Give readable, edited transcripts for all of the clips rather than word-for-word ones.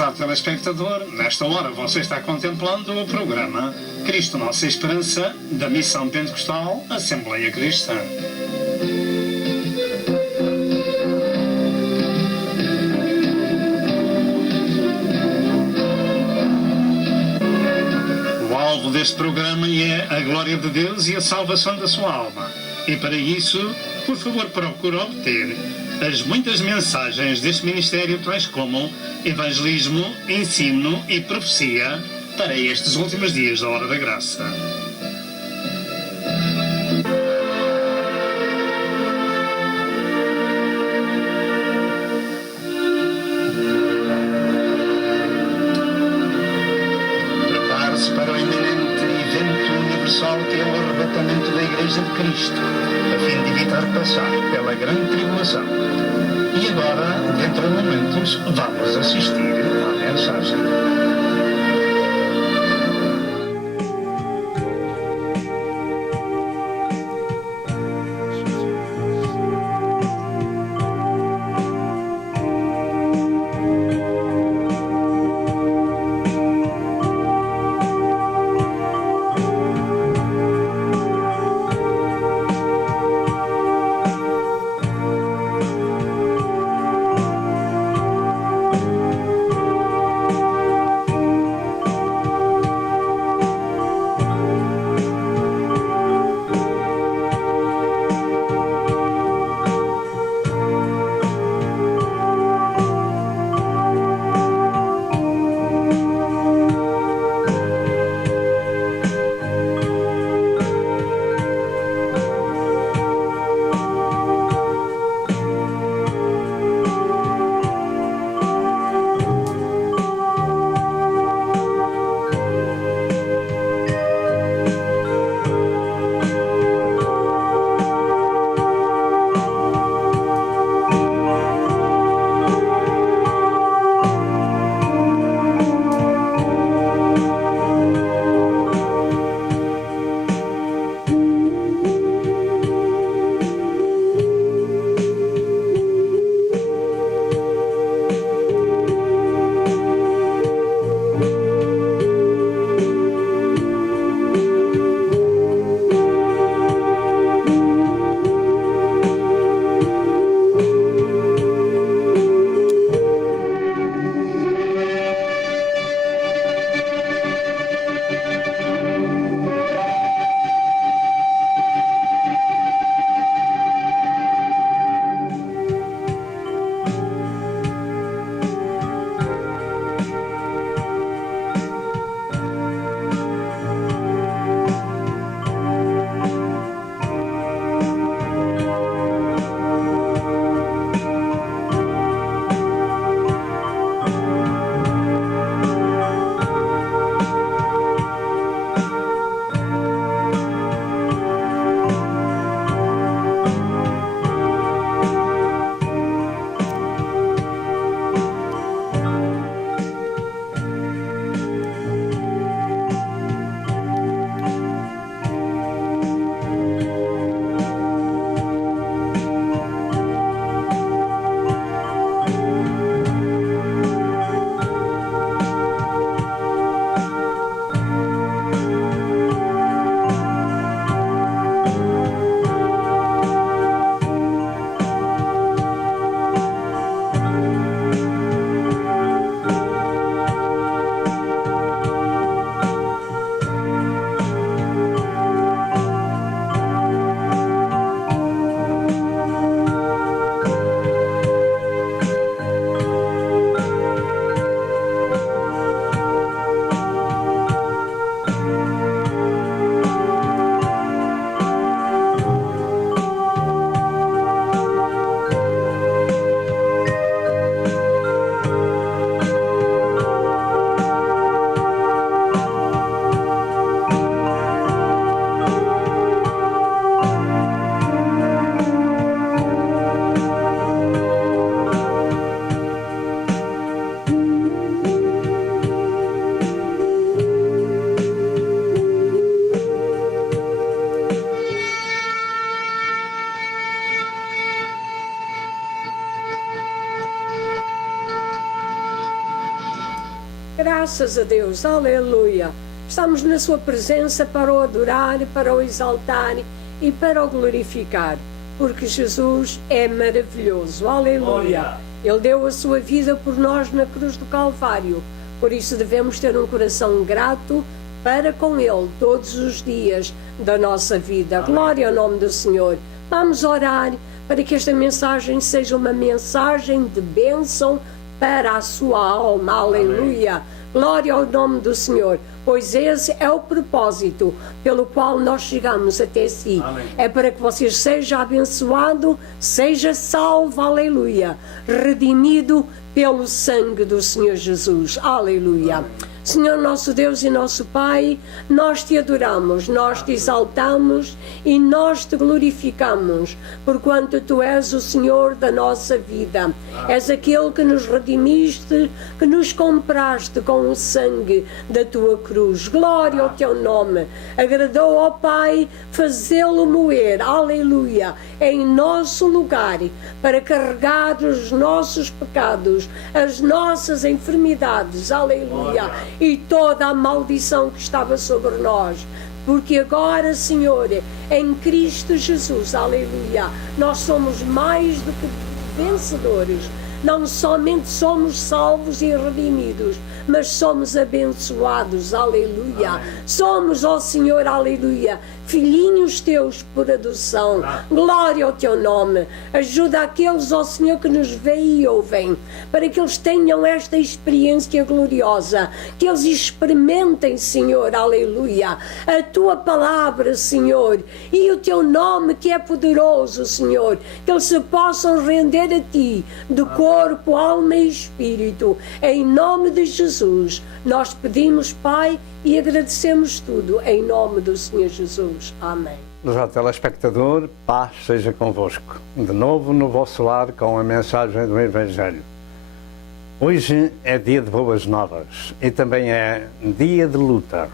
Prezado telespectador, nesta hora você está contemplando o programa Cristo Nossa Esperança, da Missão Pentecostal Assembleia Cristã. O alvo deste programa é a glória de Deus e a salvação da sua alma. E para isso, por favor, procure obter as muitas mensagens deste ministério, tais como evangelismo, ensino e profecia, para estes últimos dias da Hora da Graça. Prepare-se para o iminente evento universal que é o arrebatamento da Igreja de Cristo, a fim de evitar passar pela grande tribulação. E agora, dentro de momentos, vamos assistir à mensagem. Graças a Deus, aleluia. Estamos na sua presença para o adorar, para o exaltar e para o glorificar, porque Jesus é maravilhoso, aleluia. Ele deu a sua vida por nós na cruz do Calvário, por isso devemos ter um coração grato para com Ele todos os dias da nossa vida. Glória ao nome do Senhor. Vamos orar para que esta mensagem seja uma mensagem de bênção para a sua alma. Aleluia. Glória ao nome do Senhor, pois esse é o propósito pelo qual nós chegamos até si. Amém. É para que você seja abençoado, seja salvo, aleluia, redimido pelo sangue do Senhor Jesus. Aleluia. Amém. Senhor nosso Deus e nosso Pai, nós te adoramos, nós te exaltamos e nós te glorificamos, porquanto tu és o Senhor da nossa vida. És aquele que nos redimiste, que nos compraste com o sangue da tua cruz. Glória ao teu nome. Agradou ao Pai fazê-lo moer, aleluia, em nosso lugar, para carregar os nossos pecados, as nossas enfermidades, aleluia, e toda a maldição que estava sobre nós. Porque agora, Senhor, em Cristo Jesus, aleluia, nós somos mais do que vencedores. Não somente somos salvos e redimidos, mas somos abençoados, aleluia. Amém. Somos, ó Senhor, aleluia, filhinhos teus por adoção. Glória ao teu nome. Ajuda aqueles, ó Senhor, que nos veem e ouvem, para que eles tenham esta experiência gloriosa, que eles experimentem, Senhor, aleluia, a tua palavra, Senhor, e o teu nome que é poderoso, Senhor, que eles se possam render a ti de corpo, alma e espírito. Em nome de Jesus, nós pedimos, Pai, e agradecemos tudo em nome do Senhor Jesus. Amém. Prezado telespectador, paz seja convosco. De novo no vosso lar com a mensagem do Evangelho. Hoje é dia de boas novas e também é dia de luta.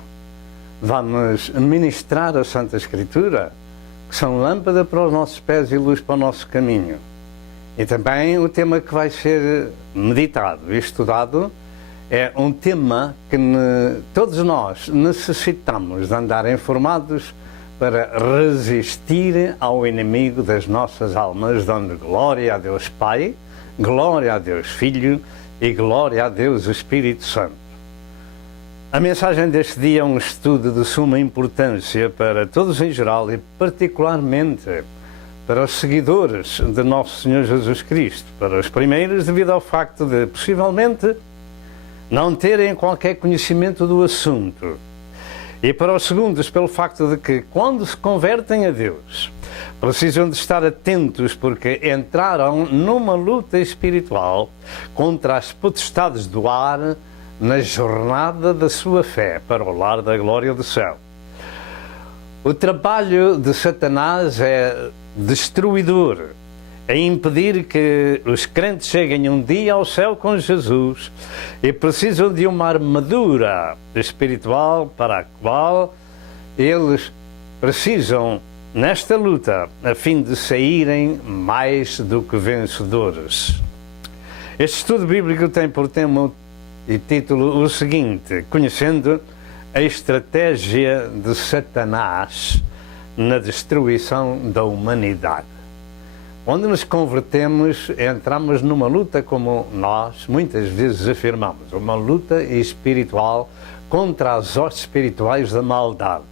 Vamos ministrar a Santa Escritura, que são lâmpada para os nossos pés e luz para o nosso caminho. E também o tema que vai ser meditado e estudado é um tema que todos nós necessitamos de andar informados para resistir ao inimigo das nossas almas, dando glória a Deus Pai, glória a Deus Filho e glória a Deus Espírito Santo. A mensagem deste dia é um estudo de suma importância para todos em geral e particularmente para os seguidores de Nosso Senhor Jesus Cristo, para os primeiros devido ao facto de, possivelmente, não terem qualquer conhecimento do assunto, e para os segundos pelo facto de que, quando se convertem a Deus, precisam de estar atentos porque entraram numa luta espiritual contra as potestades do ar na jornada da sua fé para o lar da glória do céu. O trabalho de Satanás é destruidor, é impedir que os crentes cheguem um dia ao céu com Jesus e precisam de uma armadura espiritual para a qual eles precisam nesta luta a fim de saírem mais do que vencedores. Este estudo bíblico tem por tema e título o seguinte: conhecendo a estratégia de Satanás na destruição da humanidade. Quando nos convertemos, entramos numa luta, como nós muitas vezes afirmamos, uma luta espiritual contra as hostes espirituais da maldade.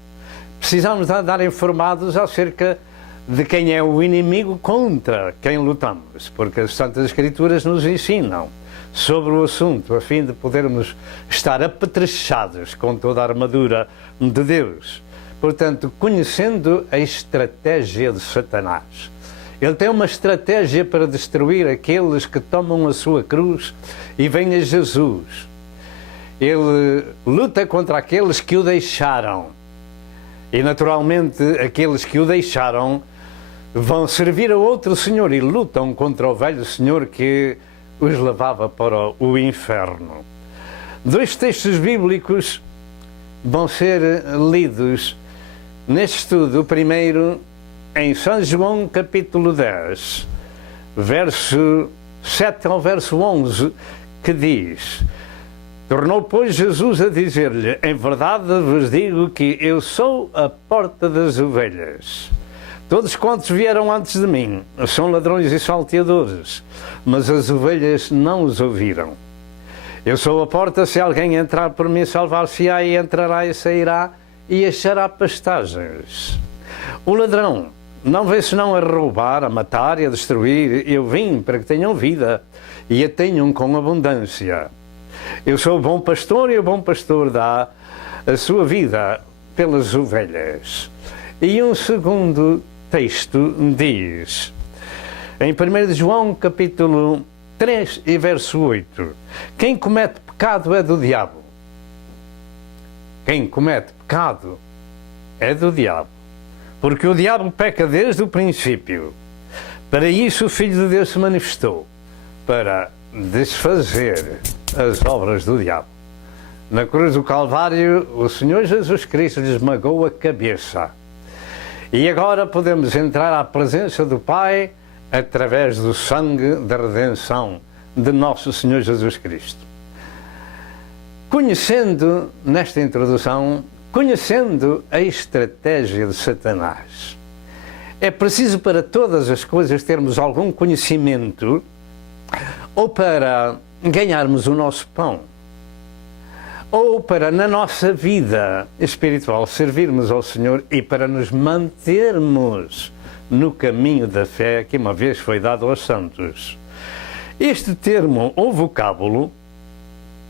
Precisamos andar informados acerca de quem é o inimigo contra quem lutamos, porque as Santas Escrituras nos ensinam sobre o assunto, a fim de podermos estar apetrechados com toda a armadura de Deus. Portanto, conhecendo a estratégia de Satanás. Ele tem uma estratégia para destruir aqueles que tomam a sua cruz e vêm a Jesus. Ele luta contra aqueles que o deixaram. E, naturalmente, aqueles que o deixaram vão servir a outro senhor e lutam contra o velho senhor que os levava para o inferno. Dois textos bíblicos vão ser lidos neste estudo. O primeiro em São João capítulo 10, verso 7 ao verso 11, que diz: Tornou, pois, Jesus a dizer-lhe: em verdade vos digo que eu sou a porta das ovelhas. Todos quantos vieram antes de mim são ladrões e salteadores, mas as ovelhas não os ouviram. Eu sou a porta, se alguém entrar por mim, salvar-se-á, e entrará e sairá e achará pastagens. O ladrão não veio senão a roubar, a matar e a destruir. Eu vim para que tenham vida e a tenham com abundância. Eu sou o bom pastor, e o bom pastor dá a sua vida pelas ovelhas. E um segundo texto diz, em 1 João capítulo 3 e verso 8, quem comete pecado é do diabo. Quem comete pecado é do diabo, porque o diabo peca desde o princípio. Para isso o Filho de Deus se manifestou, para desfazer as obras do diabo. Na cruz do Calvário, o Senhor Jesus Cristo lhe esmagou a cabeça. E agora podemos entrar à presença do Pai através do sangue da redenção de nosso Senhor Jesus Cristo. Conhecendo, nesta introdução, conhecendo a estratégia de Satanás. É preciso para todas as coisas termos algum conhecimento, ou para ganharmos o nosso pão, ou para, na nossa vida espiritual, servirmos ao Senhor e para nos mantermos no caminho da fé que uma vez foi dado aos santos. Este termo ou vocábulo,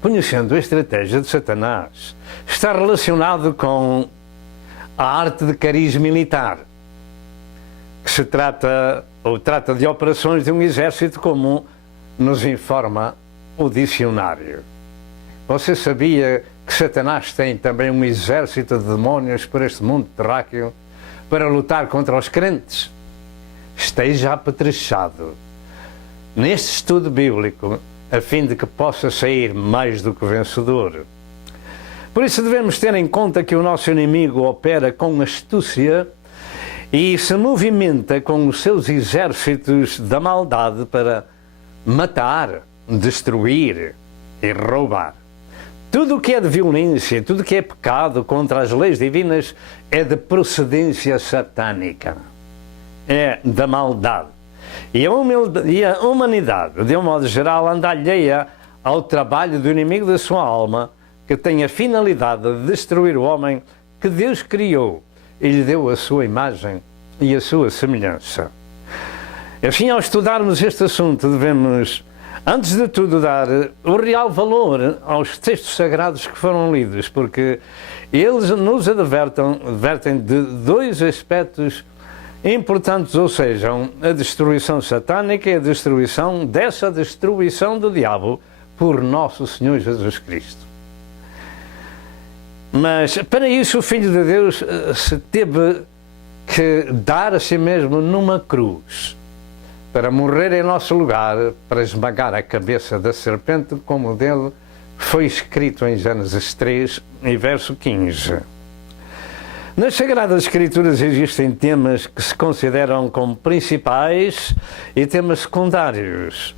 conhecendo a estratégia de Satanás, está relacionado com a arte de cariz militar, que se trata de operações de um exército comum, nos informa o dicionário. Você sabia que Satanás tem também um exército de demónios por este mundo terráqueo para lutar contra os crentes? Esteja apetrechado neste estudo bíblico, a fim de que possa sair mais do que vencedor. Por isso devemos ter em conta que o nosso inimigo opera com astúcia e se movimenta com os seus exércitos da maldade para matar, destruir e roubar. Tudo o que é de violência, tudo o que é pecado contra as leis divinas é de procedência satânica, é da maldade. E a humanidade, de um modo geral, anda alheia ao trabalho do inimigo da sua alma, que tem a finalidade de destruir o homem que Deus criou e lhe deu a sua imagem e a sua semelhança. Assim, ao estudarmos este assunto, devemos, antes de tudo, dar o real valor aos textos sagrados que foram lidos, porque eles nos advertem de dois aspectos importantes, ou seja, a destruição satânica e a destruição do diabo por nosso Senhor Jesus Cristo. Mas, para isso, o Filho de Deus se teve que dar a si mesmo numa cruz, para morrer em nosso lugar, para esmagar a cabeça da serpente, como o dele foi escrito em Gênesis 3, e verso 15. Nas Sagradas Escrituras existem temas que se consideram como principais e temas secundários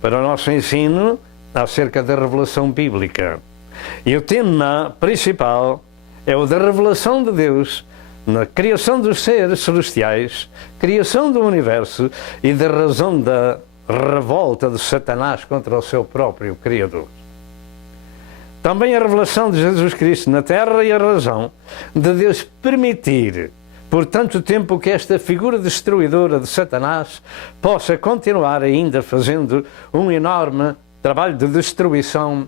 para o nosso ensino acerca da revelação bíblica. E o tema principal é o da revelação de Deus na criação dos seres celestiais, criação do universo e da razão da revolta de Satanás contra o seu próprio Criador. Também a revelação de Jesus Cristo na terra e a razão de Deus permitir por tanto tempo que esta figura destruidora de Satanás possa continuar ainda fazendo um enorme trabalho de destruição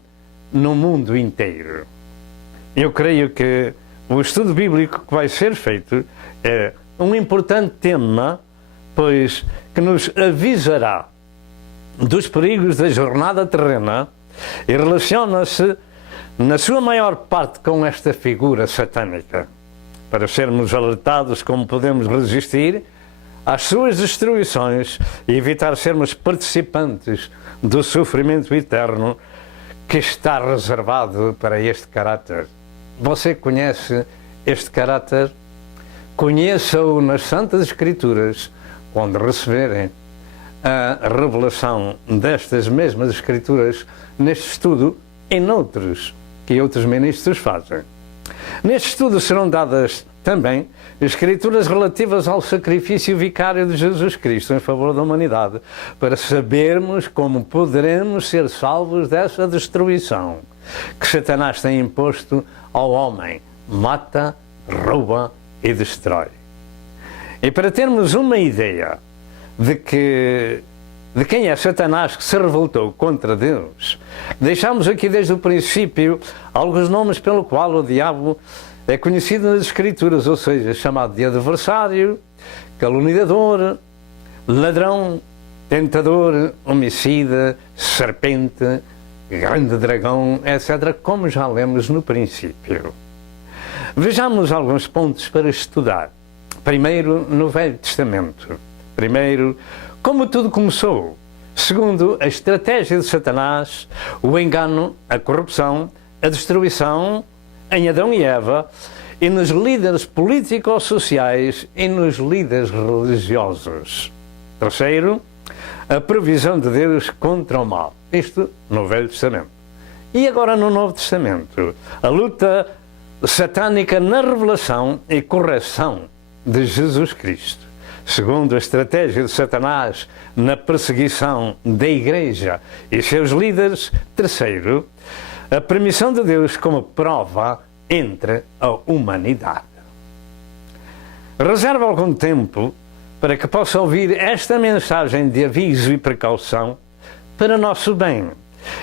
no mundo inteiro. Eu creio que o estudo bíblico que vai ser feito é um importante tema, pois que nos avisará dos perigos da jornada terrena e relaciona-se na sua maior parte com esta figura satânica, para sermos alertados como podemos resistir às suas destruições e evitar sermos participantes do sofrimento eterno que está reservado para este caráter. Você conhece este caráter? Conheça-o nas Santas Escrituras, onde receberem a revelação destas mesmas Escrituras neste estudo em outros que outros ministros fazem. Neste estudo serão dadas também escrituras relativas ao sacrifício vicário de Jesus Cristo em favor da humanidade, para sabermos como poderemos ser salvos dessa destruição que Satanás tem imposto ao homem. Mata, rouba e destrói. E para termos uma ideia de quem é Satanás que se revoltou contra Deus, deixamos aqui desde o princípio alguns nomes pelo qual o diabo é conhecido nas Escrituras, ou seja, chamado de adversário, caluniador, ladrão, tentador, homicida, serpente, grande dragão, etc., como já lemos no princípio. Vejamos alguns pontos para estudar. Primeiro, no Velho Testamento. Primeiro, como tudo começou. Segundo, a estratégia de Satanás, o engano, a corrupção, a destruição em Adão e Eva, e nos líderes político-sociais e nos líderes religiosos. Terceiro, a provisão de Deus contra o mal. Isto no Velho Testamento. E agora no Novo Testamento, a luta satânica na revelação e correção de Jesus Cristo. Segundo, a estratégia de Satanás na perseguição da Igreja e seus líderes. Terceiro, a permissão de Deus como prova entre a humanidade. Reserva algum tempo para que possa ouvir esta mensagem de aviso e precaução para nosso bem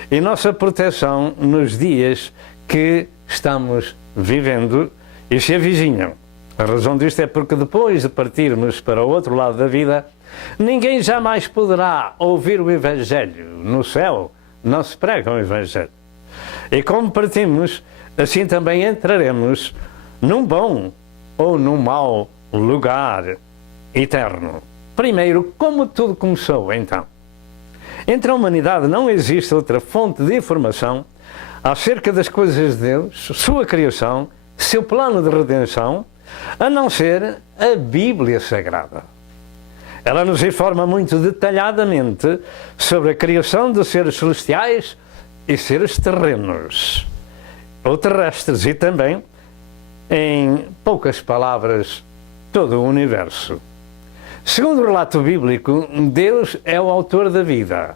e nossa proteção nos dias que estamos vivendo e se avizinham. A razão disto é porque depois de partirmos para o outro lado da vida, ninguém jamais poderá ouvir o Evangelho. No céu não se prega o Evangelho. E como partimos, assim também entraremos num bom ou num mau lugar eterno. Primeiro, como tudo começou então? Entre a humanidade não existe outra fonte de informação acerca das coisas de Deus, sua criação, seu plano de redenção, a não ser a Bíblia Sagrada. Ela nos informa muito detalhadamente sobre a criação de seres celestiais e seres terrenos, ou terrestres, e também, em poucas palavras, todo o universo. Segundo o relato bíblico, Deus é o autor da vida.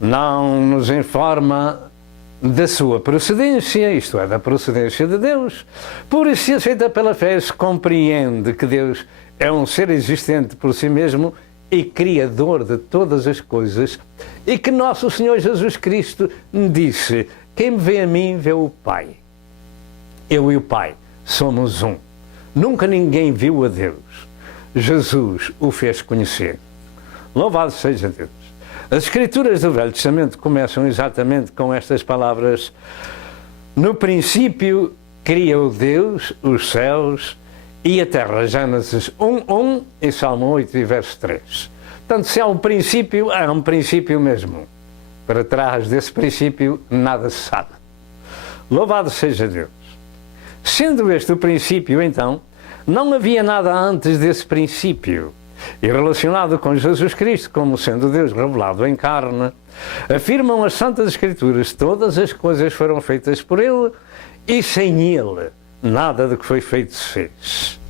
Não nos informa da sua procedência, isto é, da procedência de Deus. Por isso, se aceita pela fé, se compreende que Deus é um ser existente por si mesmo e criador de todas as coisas, e que nosso Senhor Jesus Cristo disse: quem me vê a mim, vê o Pai. Eu e o Pai somos um. Nunca ninguém viu a Deus. Jesus o fez conhecer. Louvado seja Deus. As Escrituras do Velho Testamento começam exatamente com estas palavras: no princípio criou Deus os céus e a terra. Gênesis 1:1 e Salmo 8 e verso 3. Portanto, se há um princípio mesmo. Para trás desse princípio nada se sabe. Louvado seja Deus. Sendo este o princípio, então, não havia nada antes desse princípio. E relacionado com Jesus Cristo como sendo Deus revelado em carne, afirmam as Santas Escrituras: todas as coisas foram feitas por Ele e sem Ele nada do que foi feito se fez.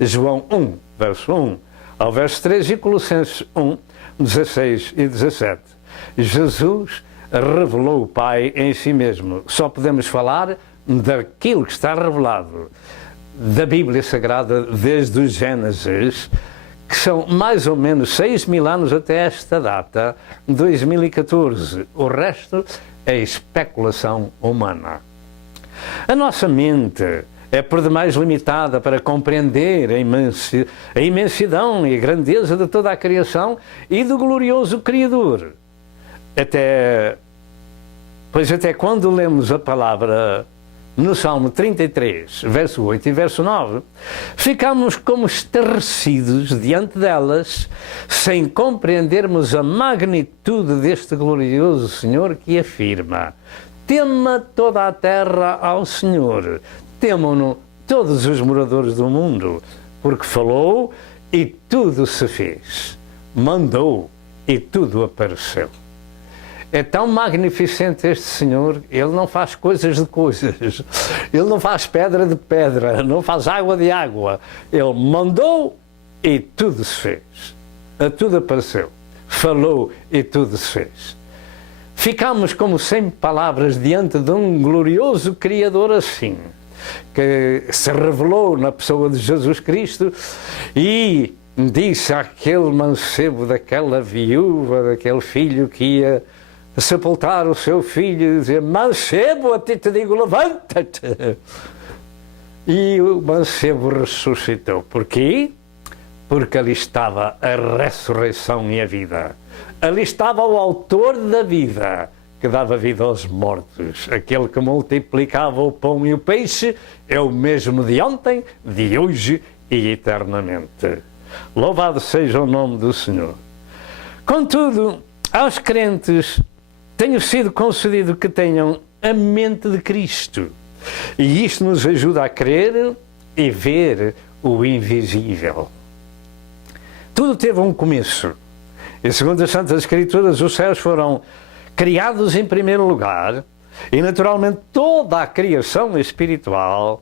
João 1, verso 1 ao verso 3 e Colossenses 1, 16 e 17. Jesus revelou o Pai em si mesmo. Só podemos falar daquilo que está revelado da Bíblia Sagrada desde o Gênesis, que são mais ou menos 6.000 anos até esta data, 2014. O resto é especulação humana. A nossa mente é por demais limitada para compreender a imensidão e a grandeza de toda a criação e do glorioso Criador. Pois até quando lemos a palavra no Salmo 33, verso 8 e verso 9, ficamos como estarrecidos diante delas, sem compreendermos a magnitude deste glorioso Senhor que afirma: tema toda a terra ao Senhor, temam-no todos os moradores do mundo, porque falou e tudo se fez, mandou e tudo apareceu. É tão magnificente este Senhor, Ele não faz coisas de coisas, Ele não faz pedra de pedra, não faz água de água. Ele mandou e tudo se fez. Tudo apareceu. Falou e tudo se fez. Ficamos como sem palavras diante de um glorioso Criador assim, que se revelou na pessoa de Jesus Cristo e disse àquele mancebo, daquela viúva, daquele filho que ia sepultar o seu filho, e dizer: mancebo, a ti te digo, levanta-te. E o mancebo ressuscitou. Porquê? Porque ali estava a ressurreição e a vida. Ali estava o autor da vida, que dava vida aos mortos. Aquele que multiplicava o pão e o peixe é o mesmo de ontem, de hoje e eternamente. Louvado seja o nome do Senhor. Contudo, aos crentes tenho sido concedido que tenham a mente de Cristo. E isto nos ajuda a crer e ver o invisível. Tudo teve um começo. E segundo as Santas Escrituras, os céus foram criados em primeiro lugar e naturalmente toda a criação espiritual,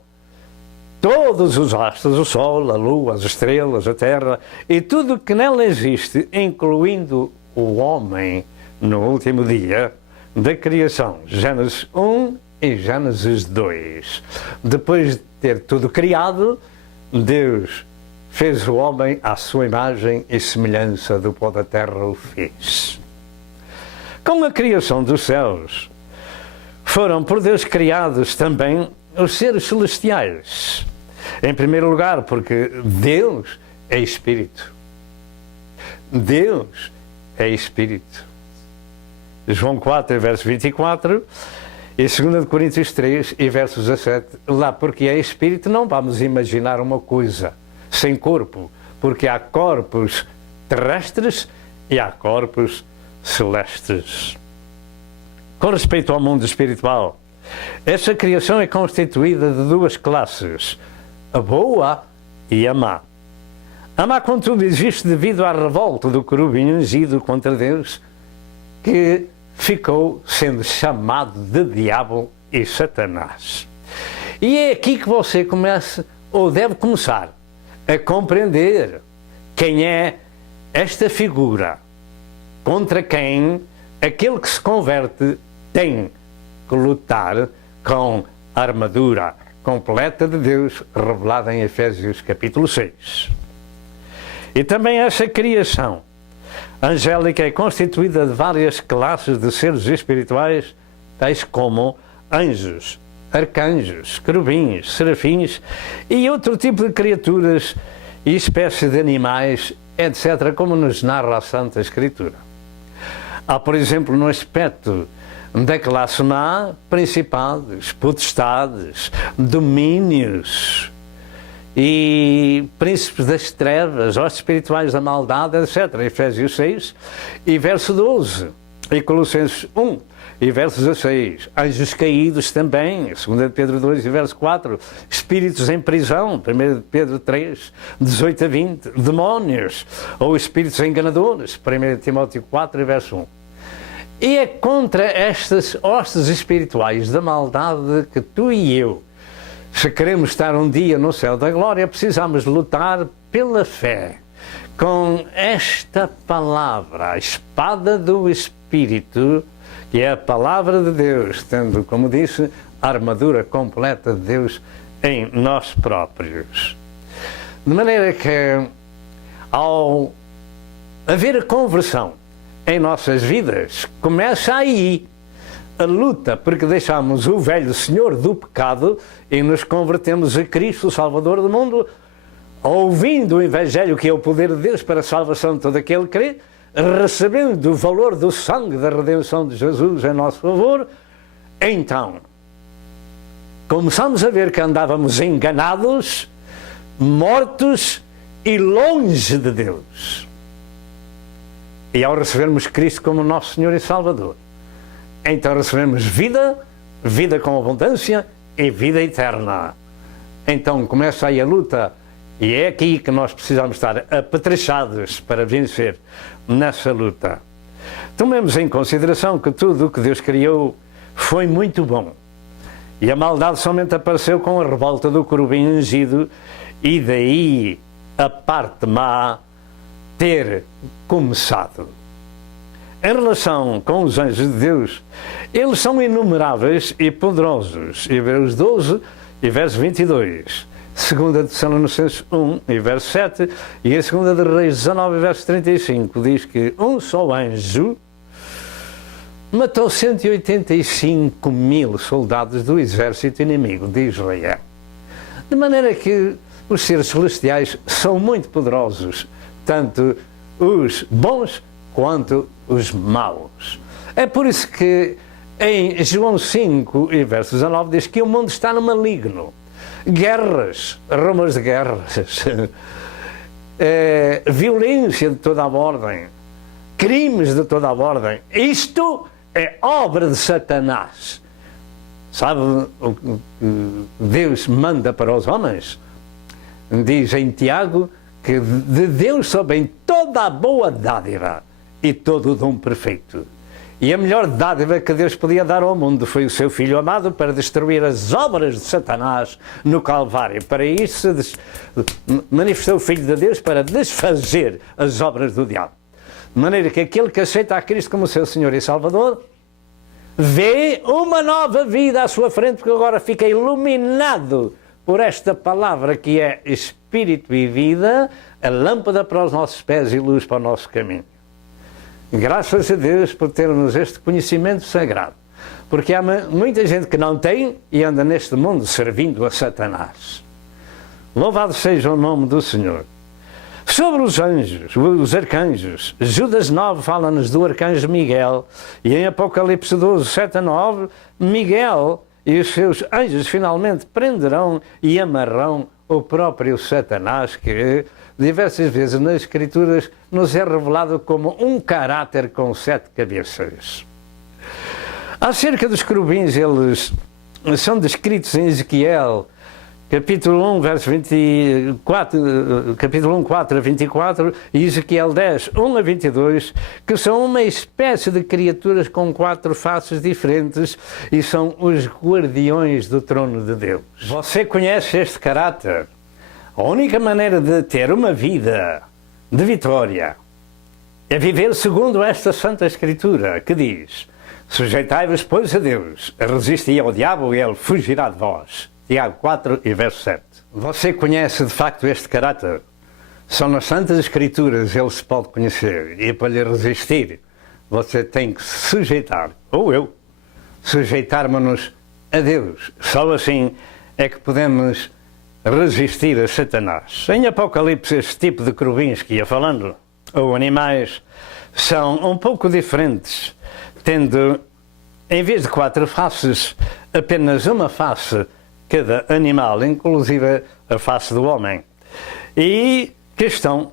todos os astros, o sol, a lua, as estrelas, a terra e tudo que nela existe, incluindo o homem no último dia da criação. Gênesis 1 e Gênesis 2. Depois de ter tudo criado, Deus fez o homem à sua imagem e semelhança, do pó da terra o fez. Com a criação dos céus, foram por Deus criados também os seres celestiais. Em primeiro lugar, porque Deus é Espírito. Deus é Espírito. João 4, verso 24, e 2 Coríntios 3, e verso 17. Lá, porque é Espírito, não vamos imaginar uma coisa sem corpo, porque há corpos terrestres e há corpos celestes. Com respeito ao mundo espiritual, essa criação é constituída de duas classes, a boa e a má. A má, contudo, existe devido à revolta do querubim ungido contra Deus, que ficou sendo chamado de diabo e Satanás. E é aqui que você começa, ou deve começar, a compreender quem é esta figura, contra quem aquele que se converte tem que lutar com a armadura completa de Deus, revelada em Efésios capítulo 6. E também essa criação angélica é constituída de várias classes de seres espirituais, tais como anjos, arcanjos, querubins, serafins e outro tipo de criaturas e espécies de animais, etc., como nos narra a Santa Escritura. Há, por exemplo, no aspecto da classe má, principados, potestades, domínios e príncipes das trevas, hostes espirituais da maldade, etc. Efésios 6 e verso 12, e Colossenses 1 e verso 16. Anjos caídos também, 2 Pedro 2 e verso 4. Espíritos em prisão, 1 Pedro 3, 18 a 20. Demónios ou espíritos enganadores, 1 Timóteo 4 e verso 1. E é contra estas hostes espirituais da maldade que tu e eu, se queremos estar um dia no céu da glória, precisamos lutar pela fé, com esta palavra, a espada do Espírito, que é a palavra de Deus, tendo, como disse, a armadura completa de Deus em nós próprios. De maneira que, ao haver a conversão em nossas vidas, começa aí a luta, porque deixamos o velho senhor do pecado e nos convertemos a Cristo, o Salvador do mundo, ouvindo o Evangelho, que é o poder de Deus para a salvação de todo aquele que crê, recebendo o valor do sangue da redenção de Jesus em nosso favor. Então, começamos a ver que andávamos enganados, mortos e longe de Deus. E ao recebermos Cristo como nosso Senhor e Salvador, então recebemos vida, vida com abundância e vida eterna. Então começa aí a luta, e é aqui que nós precisamos estar apetrechados para vencer nessa luta. Tomemos em consideração que tudo o que Deus criou foi muito bom. E a maldade somente apareceu com a revolta do querubim ungido, e daí a parte má ter começado. Em relação com os anjos de Deus, eles são inumeráveis e poderosos. Hebreus 12 e verso 22. 2 Tessalonicenses 1 e verso 7. E a 2 de Reis 19 e verso 35 diz que um só anjo matou 185 mil soldados do exército inimigo de Israel. De maneira que os seres celestiais são muito poderosos, tanto os bons quanto os maus. É por isso que em João 5 e verso 19 diz que o mundo está no maligno. Guerras, rumores de guerras, violência de toda a ordem, crimes de toda a ordem. Isto é obra de Satanás. Sabe o que Deus manda para os homens? Diz em Tiago que de Deus sobrevém toda a boa dádiva e todo o dom perfeito. E a melhor dádiva que Deus podia dar ao mundo foi o seu Filho amado para destruir as obras de Satanás no Calvário. Para isso se manifestou o Filho de Deus para desfazer as obras do diabo. De maneira que aquele que aceita a Cristo como seu Senhor e Salvador vê uma nova vida à sua frente, porque agora fica iluminado por esta palavra que é Espírito e vida, a lâmpada para os nossos pés e luz para o nosso caminho. Graças a Deus por termos este conhecimento sagrado, porque há muita gente que não tem e anda neste mundo servindo a Satanás. Louvado seja o nome do Senhor. Sobre os anjos, os arcanjos, Judas 9 fala-nos do arcanjo Miguel, e em Apocalipse 12, 7 a 9, Miguel e os seus anjos finalmente prenderão e amarrão o próprio Satanás, que diversas vezes nas Escrituras nos é revelado como um caráter com 7 cabeças. Acerca dos querubins, eles são descritos em Ezequiel, capítulo 1, verso 24, capítulo 1, 4 a 24, e Ezequiel 10, 1 a 22, que são uma espécie de criaturas com 4 faces diferentes e são os guardiões do trono de Deus. Você conhece este caráter? A única maneira de ter uma vida de vitória é viver segundo esta Santa Escritura, que diz: sujeitai-vos, pois, a Deus, resisti ao diabo e ele fugirá de vós. Tiago 4 e verso 7. Você conhece de facto este caráter? Só nas Santas Escrituras ele se pode conhecer, e para lhe resistir você tem que se sujeitar, ou eu, sujeitarmos-nos a Deus. Só assim é que podemos resistir a Satanás. Em Apocalipse, este tipo de querubins que ia falando, ou animais, são um pouco diferentes, tendo, em vez de 4 faces, apenas uma face cada animal, inclusive a face do homem, e que estão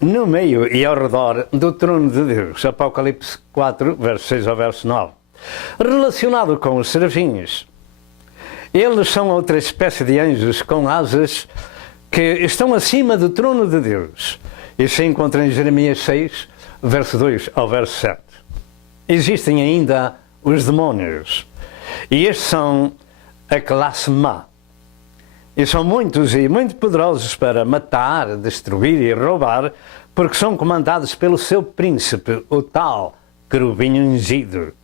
no meio e ao redor do trono de Deus. Apocalipse 4, verso 6 ao verso 9. Relacionado com os serafins, eles são outra espécie de anjos com asas que estão acima do trono de Deus. Isso se encontra em Jeremias 6, verso 2 ao verso 7. Existem ainda os demónios, e estes são a classe má. E são muitos e muito poderosos para matar, destruir e roubar, porque são comandados pelo seu príncipe, o tal querubim ungido.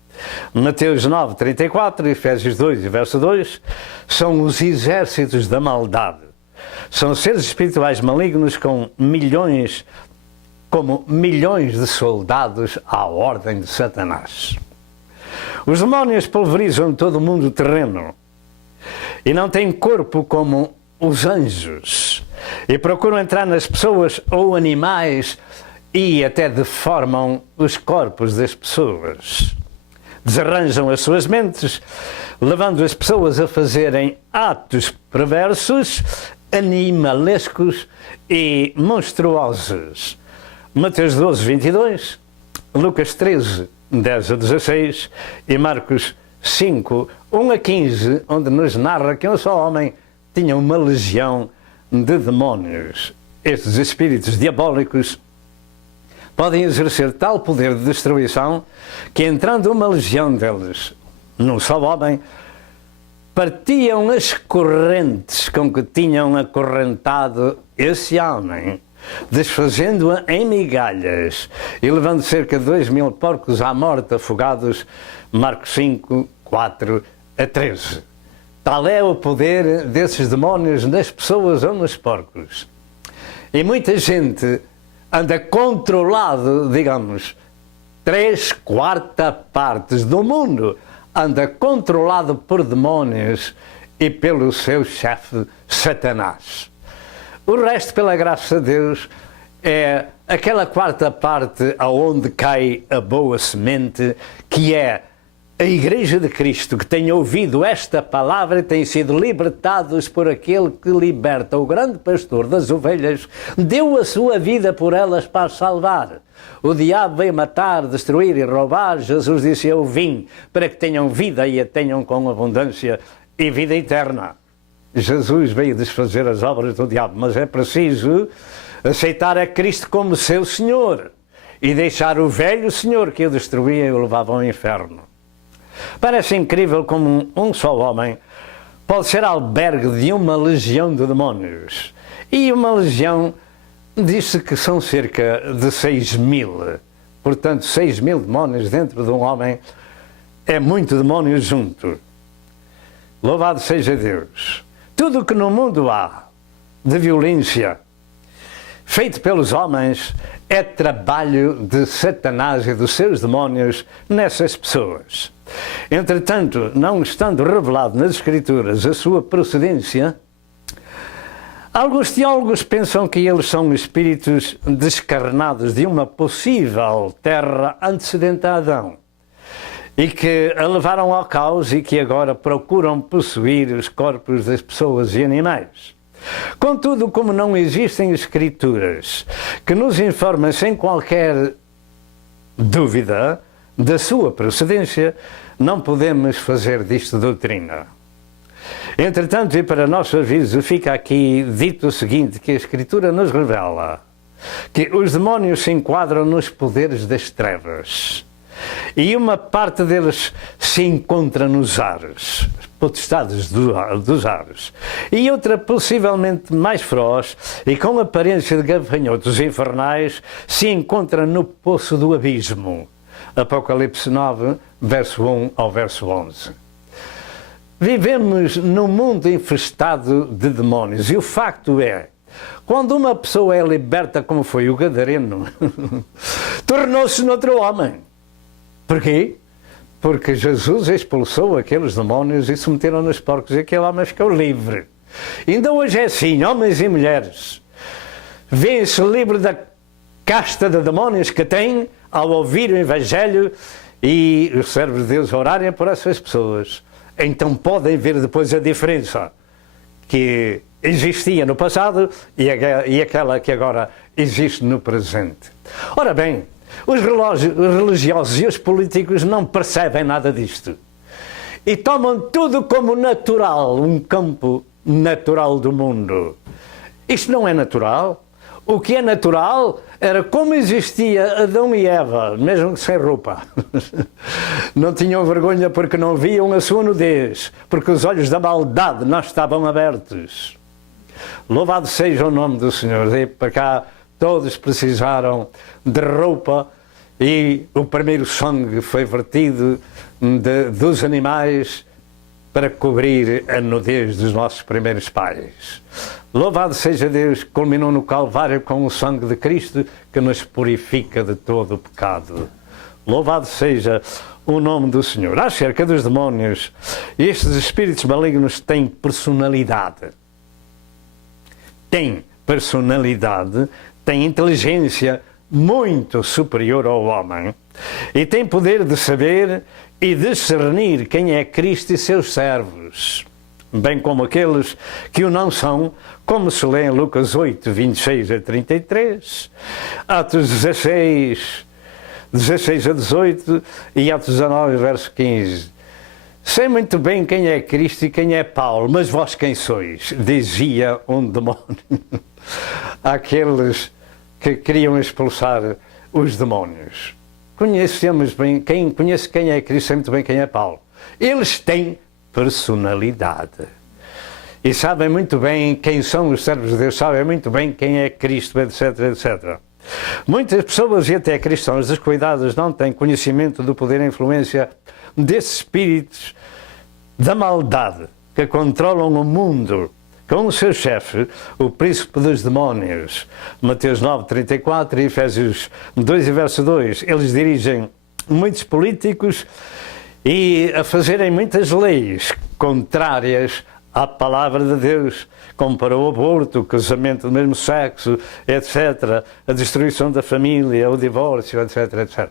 Mateus 9, 34, Efésios 2, verso 2, são os exércitos da maldade. São seres espirituais malignos como milhões de soldados à ordem de Satanás. Os demónios pulverizam todo o mundo terreno e não têm corpo como os anjos, e procuram entrar nas pessoas ou animais e até deformam os corpos das pessoas. Desarranjam as suas mentes, levando as pessoas a fazerem atos perversos, animalescos e monstruosos. Mateus 12, 22, Lucas 13, 10 a 16 e Marcos 5, 1 a 15, onde nos narra que um só homem tinha uma legião de demónios. Estes espíritos diabólicos podem exercer tal poder de destruição que, entrando uma legião deles num só homem, partiam as correntes com que tinham acorrentado esse homem, desfazendo-a em migalhas e levando cerca de 2.000 porcos à morte afogados. Marcos 5, 4 a 13. Tal é o poder desses demónios nas pessoas ou nos porcos. E muita gente anda controlado, digamos, 3/4 partes do mundo anda controlado por demónios e pelo seu chefe Satanás. O resto, pela graça de Deus, é aquela 1/4 parte aonde cai a boa semente, que é a Igreja de Cristo, que tem ouvido esta palavra e tem sido libertados por aquele que liberta. O grande pastor das ovelhas deu a sua vida por elas para as salvar. O diabo veio matar, destruir e roubar. Jesus disse: eu vim para que tenham vida e a tenham com abundância e vida eterna. Jesus veio desfazer as obras do diabo, mas é preciso aceitar a Cristo como seu Senhor e deixar o velho Senhor que o destruía e o levava ao inferno. Parece incrível como um só homem pode ser albergue de uma legião de demónios. E uma legião, diz-se que são cerca de 6.000. Portanto, 6.000 demónios dentro de um homem é muito demónio junto. Louvado seja Deus. Tudo o que no mundo há de violência feito pelos homens é trabalho de Satanás e dos seus demónios nessas pessoas. Entretanto, não estando revelado nas Escrituras a sua procedência, alguns teólogos pensam que eles são espíritos descarnados de uma possível terra antecedente a Adão e que a levaram ao caos e que agora procuram possuir os corpos das pessoas e animais. Contudo, como não existem escrituras que nos informem sem qualquer dúvida da sua procedência, não podemos fazer disto doutrina. Entretanto, e para nosso aviso, fica aqui dito o seguinte, que a Escritura nos revela que os demónios se enquadram nos poderes das trevas e uma parte deles se encontra nos ares, potestades dos ares, e outra, possivelmente mais feroz e com aparência de gafanhotos infernais, se encontra no poço do abismo. Apocalipse 9, verso 1 ao verso 11. Vivemos num mundo infestado de demónios e o facto é, quando uma pessoa é liberta, como foi o gadareno, tornou-se noutro homem. Porquê? Porque Jesus expulsou aqueles demónios e se meteram nos porcos e aquele homem ficou livre. Ainda hoje é assim, homens e mulheres vêem-se livres da casta de demónios que têm ao ouvir o Evangelho e os servos de Deus orarem por essas pessoas. Então podem ver depois a diferença que existia no passado e aquela que agora existe no presente. Ora bem, os religiosos e os políticos não percebem nada disto e tomam tudo como natural, um campo natural do mundo. Isto não é natural. O que é natural era como existia Adão e Eva, mesmo sem roupa. Não tinham vergonha porque não viam a sua nudez, porque os olhos da maldade não estavam abertos. Louvado seja o nome do Senhor. E para cá todos precisaram de roupa e o primeiro sangue foi vertido dos animais para cobrir a nudez dos nossos primeiros pais. Louvado seja Deus, que culminou no Calvário com o sangue de Cristo que nos purifica de todo o pecado. Louvado seja o nome do Senhor. Acerca dos demónios, estes espíritos malignos têm personalidade. Têm personalidade, têm inteligência muito superior ao homem e têm poder de saber e discernir quem é Cristo e seus servos, bem como aqueles que o não são, como se lê em Lucas 8, 26 a 33, Atos 16 a 18 e Atos 19, verso 15. Sei muito bem quem é Cristo e quem é Paulo, mas vós quem sois? Dizia um demónio àqueles que queriam expulsar os demónios. Conhecemos bem, quem conhece quem é Cristo sabe muito bem quem é Paulo. Eles têm personalidade. E sabem muito bem quem são os servos de Deus, sabem muito bem quem é Cristo, etc, etc. Muitas pessoas, e até cristãos descuidados, não têm conhecimento do poder e influência desses espíritos da maldade que controlam o mundo com o seu chefe, o príncipe dos demónios. Mateus 9, 34 e Efésios 2 e verso 2. Eles dirigem muitos políticos e a fazerem muitas leis contrárias à palavra de Deus, como para o aborto, o casamento do mesmo sexo, etc., a destruição da família, o divórcio, etc., etc.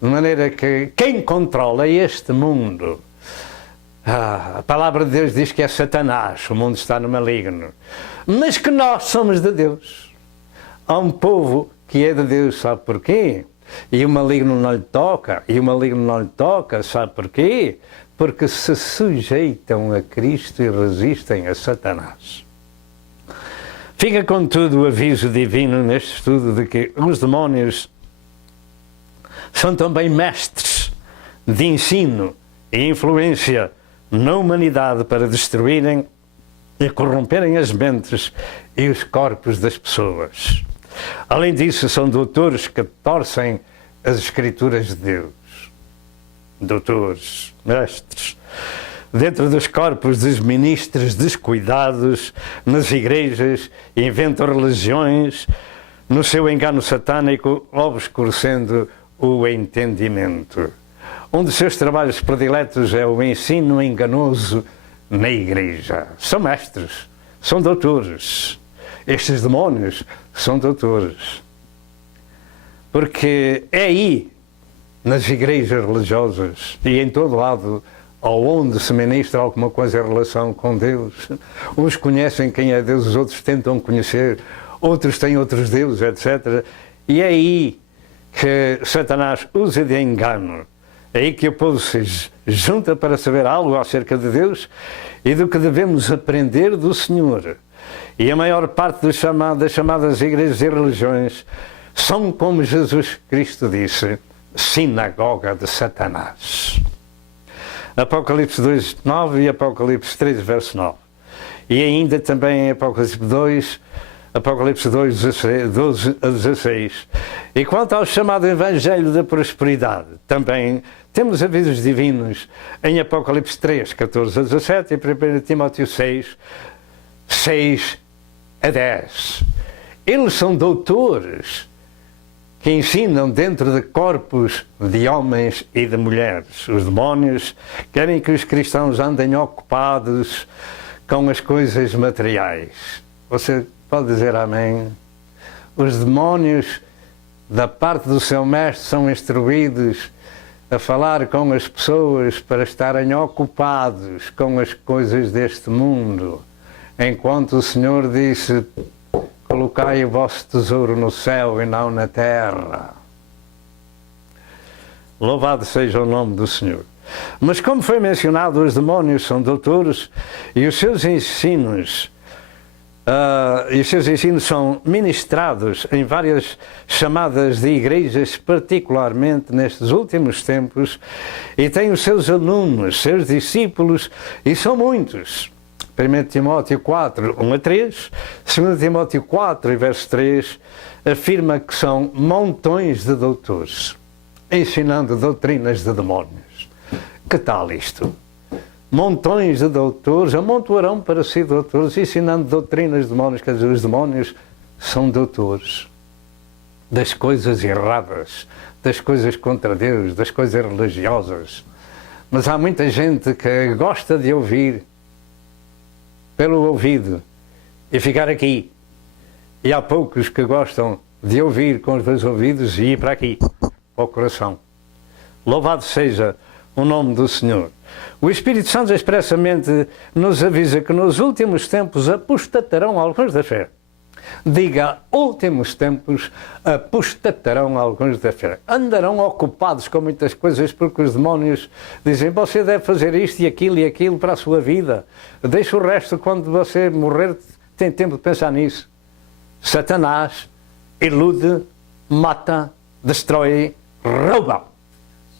De maneira que quem controla este mundo, a palavra de Deus diz que é Satanás, o mundo está no maligno, mas que nós somos de Deus. Há um povo que é de Deus, sabe porquê? E o maligno não lhe toca, sabe porquê? Porque se sujeitam a Cristo e resistem a Satanás. Fica, contudo, o aviso divino neste estudo de que os demónios são também mestres de ensino e influência na humanidade para destruírem e corromperem as mentes e os corpos das pessoas. Além disso, são doutores que torcem as Escrituras de Deus. Doutores, mestres, dentro dos corpos dos ministros descuidados, nas igrejas, inventam religiões, no seu engano satânico, obscurecendo o entendimento. Um dos seus trabalhos prediletos é o ensino enganoso na igreja. São mestres, são doutores. Estes demónios são doutores. Porque é aí, nas igrejas religiosas e em todo lado, onde se ministra alguma coisa em relação com Deus, uns conhecem quem é Deus, os outros tentam conhecer, outros têm outros deuses, etc. E é aí que Satanás usa de engano. É aí que o povo se junta para saber algo acerca de Deus e do que devemos aprender do Senhor. E a maior parte das chamadas igrejas e religiões são, como Jesus Cristo disse, sinagoga de Satanás. Apocalipse 2, 9 e Apocalipse 3, verso 9. E ainda também em Apocalipse 2, 12 a 16. E quanto ao chamado Evangelho da Prosperidade, também temos avisos divinos em Apocalipse 3, 14 a 17 e 1 Timóteo 6, 6 a 10. Eles são doutores que ensinam dentro de corpos de homens e de mulheres. Os demónios querem que os cristãos andem ocupados com as coisas materiais. Você pode dizer amém? Os demónios, da parte do seu mestre, são instruídos a falar com as pessoas para estarem ocupados com as coisas deste mundo, enquanto o Senhor disse: colocai o vosso tesouro no céu e não na terra. Louvado seja o nome do Senhor. Mas, como foi mencionado, os demónios são doutores e os seus ensinos são ministrados em várias chamadas de igrejas, particularmente nestes últimos tempos, e têm os seus alunos, seus discípulos, e são muitos. 1 Timóteo 4, 1 a 3, 2 Timóteo 4, verso 3, afirma que são montões de doutores, ensinando doutrinas de demónios. Que tal isto? Montões de doutores amontoarão para si doutores, ensinando doutrinas de demónios. Quer dizer, os demónios são doutores das coisas erradas, das coisas contra Deus, das coisas religiosas. Mas há muita gente que gosta de ouvir pelo ouvido e ficar aqui. E há poucos que gostam de ouvir com os dois ouvidos e ir para aqui, para o coração. Louvado seja o nome do Senhor. O Espírito Santo expressamente nos avisa que nos últimos tempos apostatarão alguns da fé. Diga, últimos tempos apostatarão alguns da fé. Andarão ocupados com muitas coisas porque os demónios dizem: você deve fazer isto e aquilo para a sua vida. Deixa o resto, quando você morrer, tem tempo de pensar nisso. Satanás ilude, mata destrói, rouba.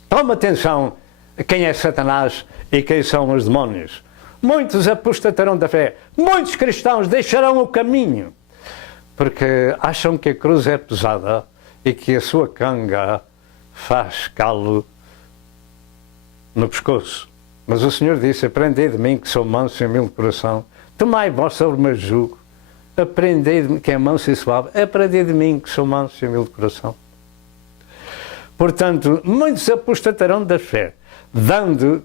Toma atenção a quem é Satanás e quem são os demónios. Muitos apostatarão da fé, muitos cristãos deixarão o caminho, porque acham que a cruz é pesada e que a sua canga faz calo no pescoço. Mas o Senhor disse: aprendei de mim que sou manso e humilde de coração, tomai vós sobre o meu jugo, aprendei de mim que é manso e suave, aprendei de mim que sou manso e humilde de coração. Portanto, muitos apostatarão da fé, dando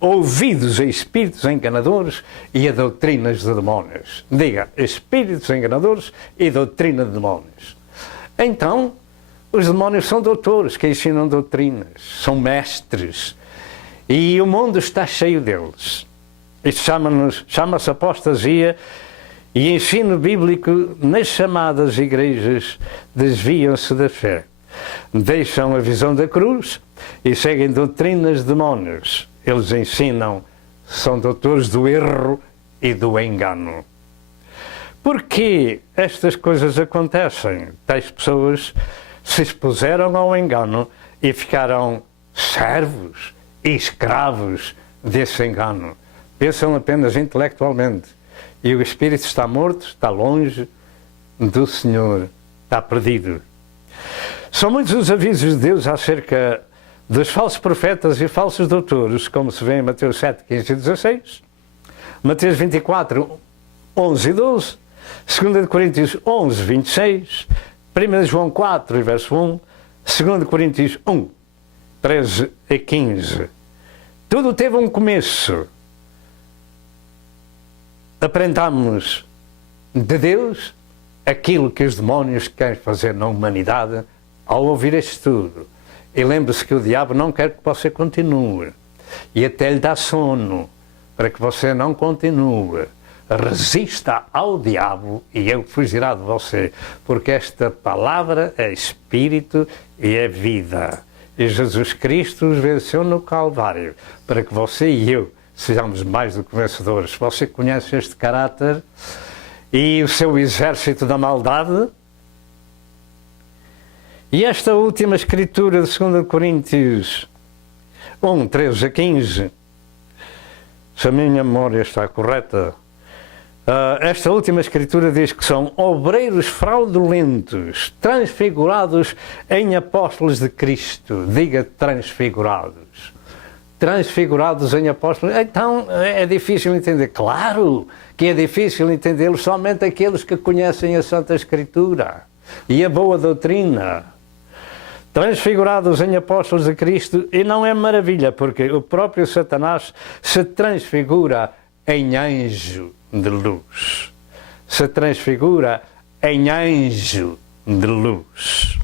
ouvidos a espíritos enganadores e a doutrinas de demónios. Diga, espíritos enganadores e doutrina de demónios. Então, os demónios são doutores que ensinam doutrinas, são mestres, e o mundo está cheio deles. Isto chama-se apostasia, e ensino bíblico nas chamadas igrejas desviam-se da fé. Deixam a visão da cruz e seguem doutrinas de demónios. Eles ensinam, são doutores do erro e do engano. Por que estas coisas acontecem? Tais pessoas se expuseram ao engano e ficaram servos e escravos desse engano. Pensam apenas intelectualmente. E o espírito está morto, está longe do Senhor, está perdido. São muitos os avisos de Deus acerca dos falsos profetas e falsos doutores, como se vê em Mateus 7, 15 e 16, Mateus 24, 11 e 12, 2 Coríntios 11, 26, 1 João 4, verso 1, 2 Coríntios 1, 13 e 15. Tudo teve um começo. Aprendamos de Deus aquilo que os demónios querem fazer na humanidade ao ouvir este estudo. E lembre-se que o diabo não quer que você continue. E até lhe dá sono para que você não continue. Resista ao diabo e ele fugirá de você. Porque esta palavra é espírito e é vida. E Jesus Cristo os venceu no Calvário para que você e eu sejamos mais do que vencedores. Você conhece este caráter e o seu exército da maldade? E esta última escritura de 2 Coríntios 1, 13 a 15, se a minha memória está correta, esta última escritura diz que são obreiros fraudulentos, transfigurados em apóstolos de Cristo. Diga transfigurados. Transfigurados em apóstolos. Então é difícil entender. Claro que é difícil entendê-los somente aqueles que conhecem a Santa Escritura e a boa doutrina. Transfigurados em apóstolos de Cristo, e não é maravilha, porque o próprio Satanás se transfigura em anjo de luz. Se transfigura em anjo de luz.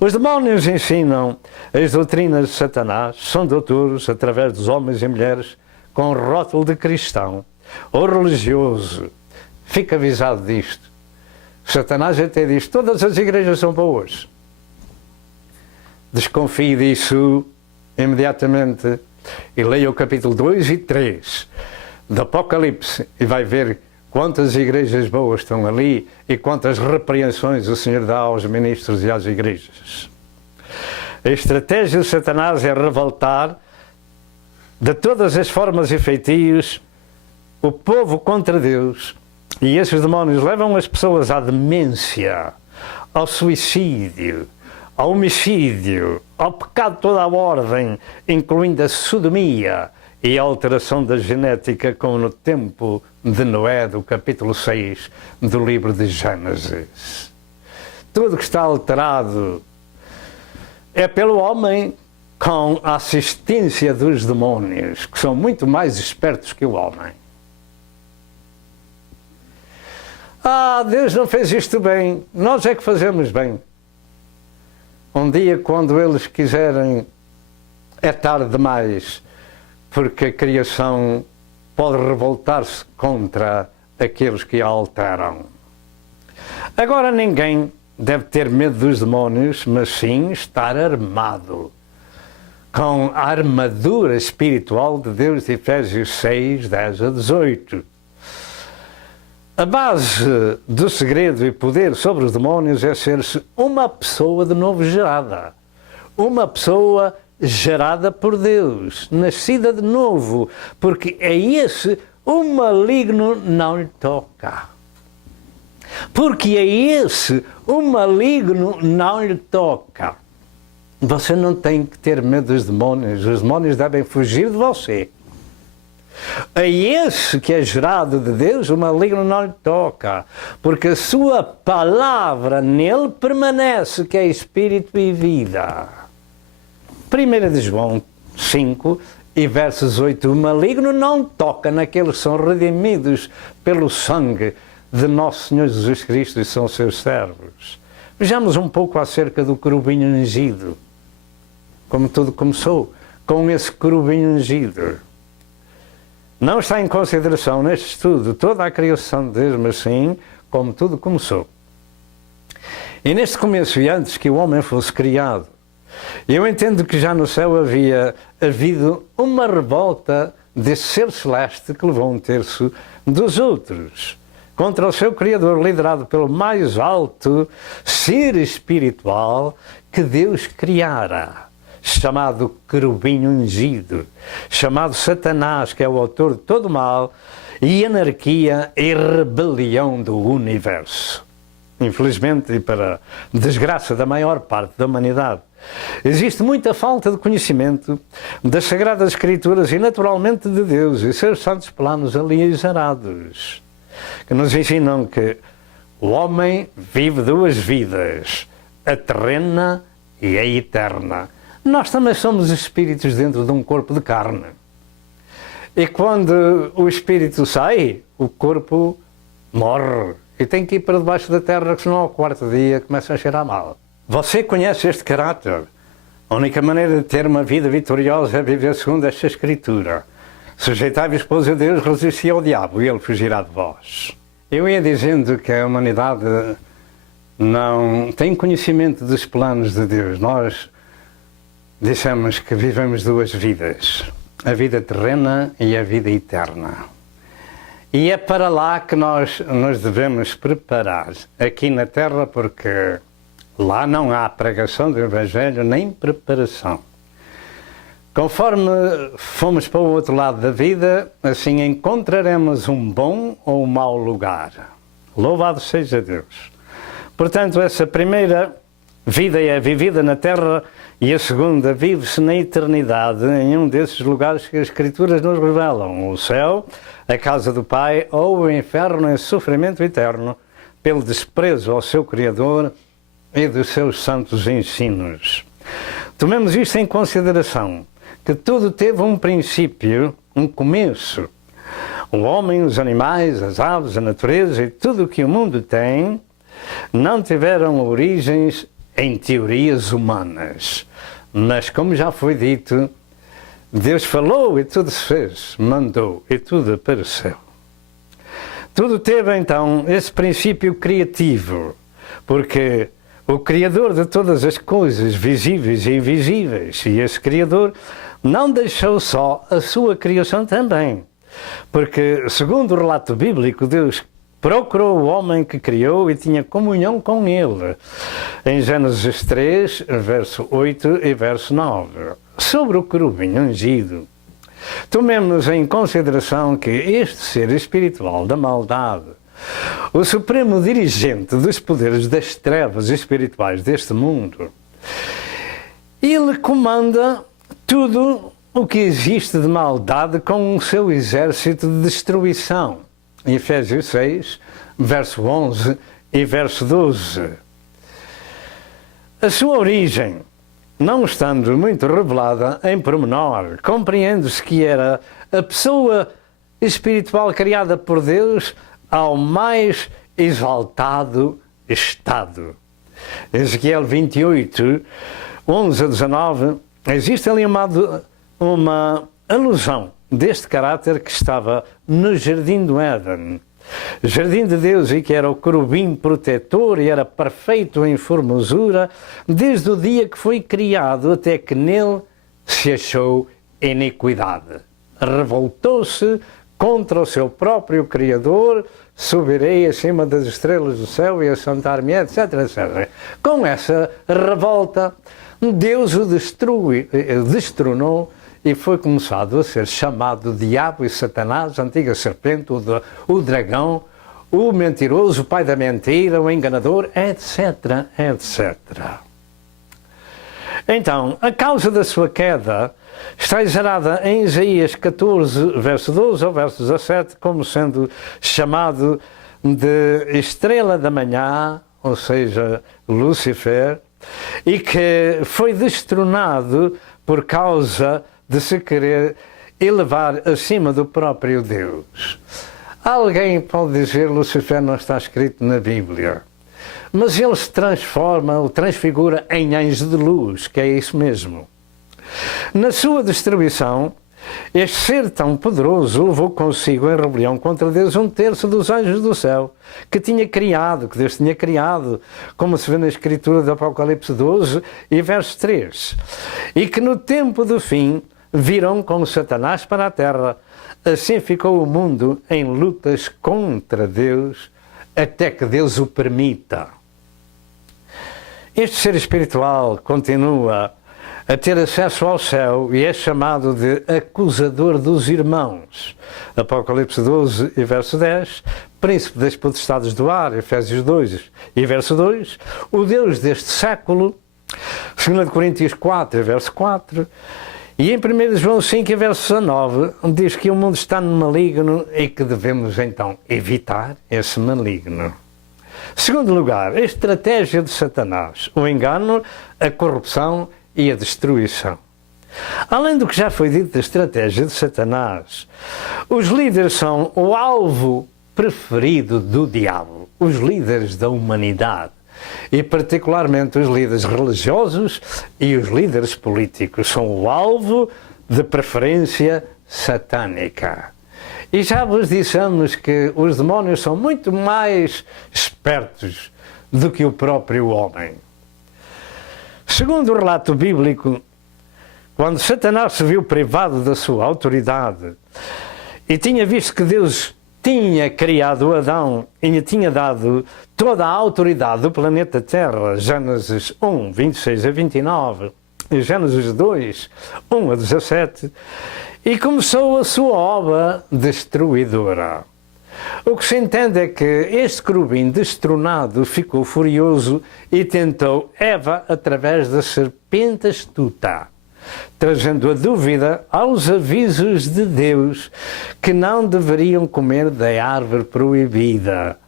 Os demónios ensinam as doutrinas de Satanás, são doutores através dos homens e mulheres com rótulo de cristão ou religioso. Fica avisado disto. Satanás até diz: todas as igrejas são boas. Desconfie disso imediatamente e leia o capítulo 2 e 3 do Apocalipse e vai ver quantas igrejas boas estão ali e quantas repreensões o Senhor dá aos ministros e às igrejas. A estratégia de Satanás é revoltar de todas as formas e feitios o povo contra Deus, e esses demónios levam as pessoas à demência, ao suicídio, ao homicídio, ao pecado de toda a ordem, incluindo a sodomia e a alteração da genética, como no tempo de Noé, do capítulo 6 do livro de Gênesis. Tudo que está alterado é pelo homem com a assistência dos demónios, que são muito mais espertos que o homem. Deus não fez isto bem, nós é que fazemos bem. Um dia, quando eles quiserem, é tarde demais, porque a criação pode revoltar-se contra aqueles que a alteram. Agora, ninguém deve ter medo dos demónios, mas sim estar armado com a armadura espiritual de Deus, de Efésios 6, 10 a 18. A base do segredo e poder sobre os demónios é ser-se uma pessoa de novo gerada. Uma pessoa gerada por Deus, nascida de novo, porque é esse o maligno não lhe toca. Porque é esse o maligno não lhe toca. Você não tem que ter medo dos demónios, os demónios devem fugir de você. A esse que é gerado de Deus, o maligno não lhe toca, porque a sua palavra nele permanece, que é espírito e vida. 1 de João 5 e versos 8, o maligno não toca naqueles que são redimidos pelo sangue de nosso Senhor Jesus Cristo e são seus servos. Vejamos um pouco acerca do querubim ungido. Como tudo começou, com esse querubim ungido. Não está em consideração neste estudo toda a criação de Deus, mas sim como tudo começou. E neste começo, e antes que o homem fosse criado, eu entendo que já no céu havia havido uma revolta desse ser celeste que levou um terço dos outros contra o seu Criador, liderado pelo mais alto ser espiritual que Deus criara, chamado querubim ungido, chamado Satanás, que é o autor de todo o mal, e anarquia e rebelião do universo. Infelizmente, e para desgraça da maior parte da humanidade, existe muita falta de conhecimento das Sagradas Escrituras e naturalmente de Deus e seus santos planos ali exarados, que nos ensinam que o homem vive duas vidas, a terrena e a eterna. Nós também somos espíritos dentro de um corpo de carne. E quando o espírito sai, o corpo morre. E tem que ir para debaixo da terra, que senão ao quarto dia começa a cheirar mal. Você conhece este caráter. A única maneira de ter uma vida vitoriosa é viver segundo esta Escritura. Sujeitai-vos, pois, a Deus, resisti ao diabo e ele fugirá de vós. Eu ia dizendo que a humanidade não tem conhecimento dos planos de Deus. Nós dissemos que vivemos duas vidas, a vida terrena e a vida eterna. E é para lá que nós nos devemos preparar, aqui na Terra, porque lá não há pregação do Evangelho nem preparação. Conforme fomos para o outro lado da vida, assim encontraremos um bom ou um mau lugar. Louvado seja Deus. Portanto, essa primeira vida é vivida na Terra e a segunda vive-se na eternidade, em um desses lugares que as Escrituras nos revelam, o céu, a casa do Pai, ou o inferno em sofrimento eterno, pelo desprezo ao seu Criador e dos seus santos ensinos. Tomemos isto em consideração, que tudo teve um princípio, um começo. O homem, os animais, as aves, a natureza e tudo o que o mundo tem, não tiveram origens em teorias humanas. Mas, como já foi dito, Deus falou e tudo se fez, mandou e tudo apareceu. Tudo teve, então, esse princípio criativo, porque o Criador de todas as coisas visíveis e invisíveis, e esse Criador não deixou só a sua criação também, porque, segundo o relato bíblico, Deus procurou o homem que criou e tinha comunhão com ele. Em Gênesis 3, verso 8 e verso 9. Sobre o querubim ungido, tomemos em consideração que este ser espiritual da maldade, o supremo dirigente dos poderes das trevas espirituais deste mundo, ele comanda tudo o que existe de maldade com o seu exército de destruição. Em Efésios 6, verso 11 e verso 12. A sua origem, não estando muito revelada em pormenor, compreende-se que era a pessoa espiritual criada por Deus ao mais exaltado estado. Ezequiel 28, 11 a 19, existe ali uma alusão deste caráter que estava no Jardim do Éden, Jardim de Deus, e que era o querubim protetor e era perfeito em formosura, desde o dia que foi criado até que nele se achou iniquidade. Revoltou-se contra o seu próprio Criador, subirei acima das estrelas do céu e assentar-me, etc, etc. Com essa revolta, Deus o destronou e foi começado a ser chamado Diabo e Satanás, a antiga serpente, o dragão, o mentiroso, o pai da mentira, o enganador, etc, etc. Então, a causa da sua queda está exarada em Isaías 14, verso 12 ao verso 17, como sendo chamado de estrela da manhã, ou seja, Lúcifer, e que foi destronado por causa de se querer elevar acima do próprio Deus. Alguém pode dizer que Lúcifer não está escrito na Bíblia, mas ele se transforma ou transfigura em anjo de luz, que é isso mesmo. Na sua destruição, este ser tão poderoso levou consigo em rebelião contra Deus 1/3 dos anjos do céu, que Deus tinha criado, como se vê na Escritura do Apocalipse 12 e verso 3, e que no tempo do fim virão com Satanás para a terra. Assim ficou o mundo em lutas contra Deus, até que Deus o permita. Este ser espiritual continua a ter acesso ao céu e é chamado de acusador dos irmãos. Apocalipse 12 e verso 10, príncipe das potestades do ar, Efésios 2 e verso 2, o Deus deste século, 2 Coríntios 4 e verso 4, e em 1 João 5 e verso 19, diz que o mundo está no maligno e que devemos então evitar esse maligno. Segundo lugar, a estratégia de Satanás, o engano, a corrupção e a destruição. Além do que já foi dito da estratégia de Satanás, os líderes são o alvo preferido do diabo, os líderes da humanidade, e particularmente os líderes religiosos e os líderes políticos são o alvo de preferência satânica. E já vos dissemos que os demónios são muito mais espertos do que o próprio homem. Segundo o relato bíblico, quando Satanás se viu privado da sua autoridade e tinha visto que Deus tinha criado Adão e lhe tinha dado toda a autoridade do planeta Terra, Gênesis 1, 26 a 29, e Gênesis 2, 1 a 17, e começou a sua obra destruidora. O que se entende é que este querubim destronado ficou furioso e tentou Eva através da serpente astuta, trazendo a dúvida aos avisos de Deus que não deveriam comer da árvore proibida.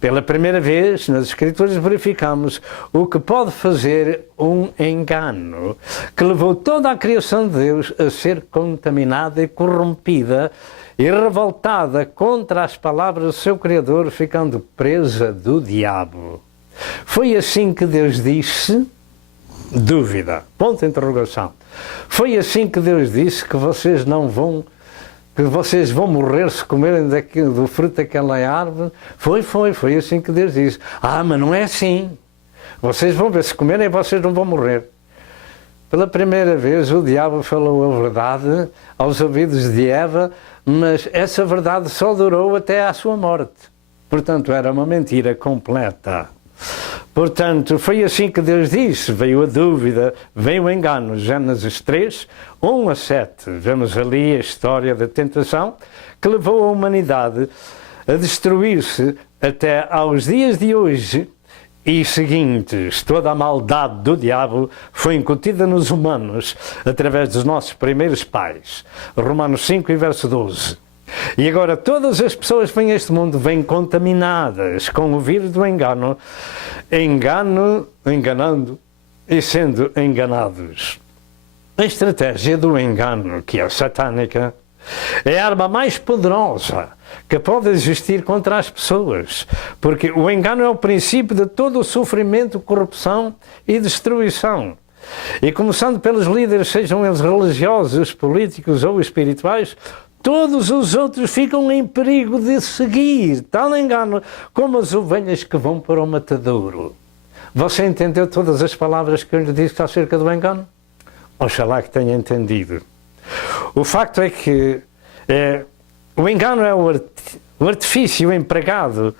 Pela primeira vez, nas Escrituras, verificamos o que pode fazer um engano, que levou toda a criação de Deus a ser contaminada e corrompida e revoltada contra as palavras do seu Criador, ficando presa do diabo. Foi assim que Deus disse, dúvida, ponto de interrogação. Foi assim que Deus disse que vocês vão morrer se comerem do fruto daquela árvore? Foi assim que Deus disse. Mas não é assim. Vocês vão ver, se comerem vocês não vão morrer. Pela primeira vez o diabo falou a verdade aos ouvidos de Eva, mas essa verdade só durou até à sua morte. Portanto, era uma mentira completa. Portanto, foi assim que Deus disse, veio a dúvida, veio o engano. Gênesis 3, 1 a 7. Vemos ali a história da tentação que levou a humanidade a destruir-se até aos dias de hoje e seguintes. Toda a maldade do diabo foi incutida nos humanos através dos nossos primeiros pais. Romanos 5 e verso 12. E agora todas as pessoas que vêm a este mundo vêm contaminadas com o vírus do engano, enganando e sendo enganados. A estratégia do engano, que é satânica, é a arma mais poderosa que pode existir contra as pessoas, porque o engano é o princípio de todo o sofrimento, corrupção e destruição. E começando pelos líderes, sejam eles religiosos, políticos ou espirituais, todos os outros ficam em perigo de seguir tal engano como as ovelhas que vão para o matadouro. Você entendeu todas as palavras que eu lhe disse acerca do engano? Oxalá que tenha entendido. O facto é que o engano é o artifício empregado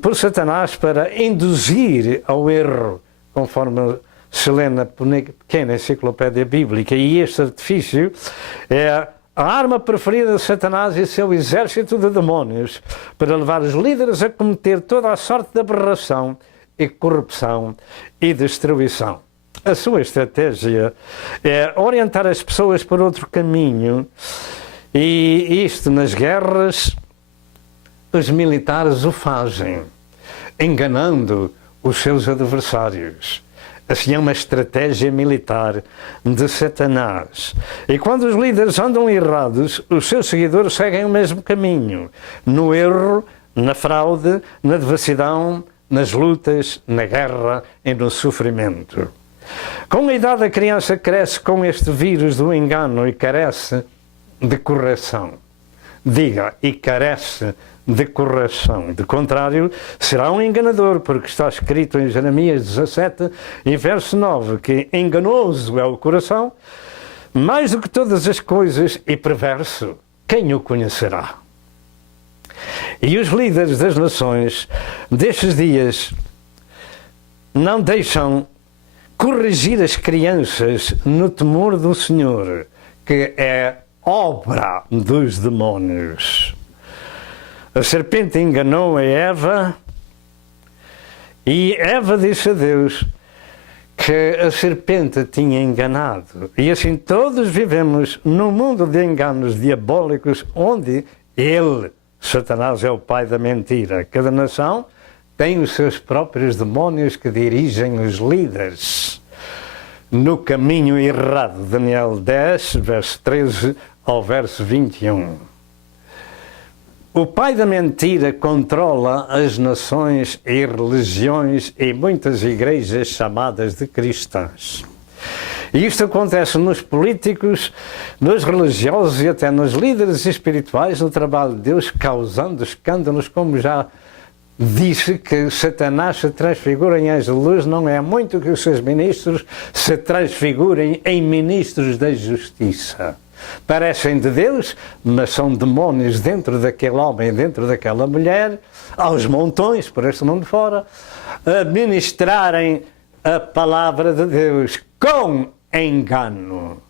por Satanás para induzir ao erro, conforme se lê na pequena enciclopédia bíblica, e este artifício é a arma preferida de Satanás e seu exército de demónios para levar os líderes a cometer toda a sorte de aberração e corrupção e destruição. A sua estratégia é orientar as pessoas por outro caminho, e isto nas guerras os militares o fazem, enganando os seus adversários. Assim é uma estratégia militar de Satanás. E quando os líderes andam errados, os seus seguidores seguem o mesmo caminho, no erro, na fraude, na devassidão, nas lutas, na guerra e no sofrimento. Com a idade, a criança cresce com este vírus do engano e carece de correção. Diga, e carece de correção. De contrário, será um enganador, porque está escrito em Jeremias 17, e verso 9, que enganoso é o coração, mais do que todas as coisas, e perverso, quem o conhecerá? E os líderes das nações destes dias não deixam corrigir as crianças no temor do Senhor, que é obra dos demónios. A serpente enganou a Eva e Eva disse a Deus que a serpente tinha enganado. E assim todos vivemos num mundo de enganos diabólicos onde ele, Satanás, é o pai da mentira. Cada nação tem os seus próprios demónios que dirigem os líderes no caminho errado. Daniel 10, verso 13 ao verso 21. O pai da mentira controla as nações e religiões e muitas igrejas chamadas de cristãs. E isto acontece nos políticos, nos religiosos e até nos líderes espirituais no trabalho de Deus, causando escândalos, como já disse que Satanás se transfigura em anjo de luz, não é muito que os seus ministros se transfigurem em ministros da justiça. Parecem de Deus, mas são demónios dentro daquele homem, dentro daquela mulher, aos montões, por este mundo fora, a ministrarem a palavra de Deus com engano.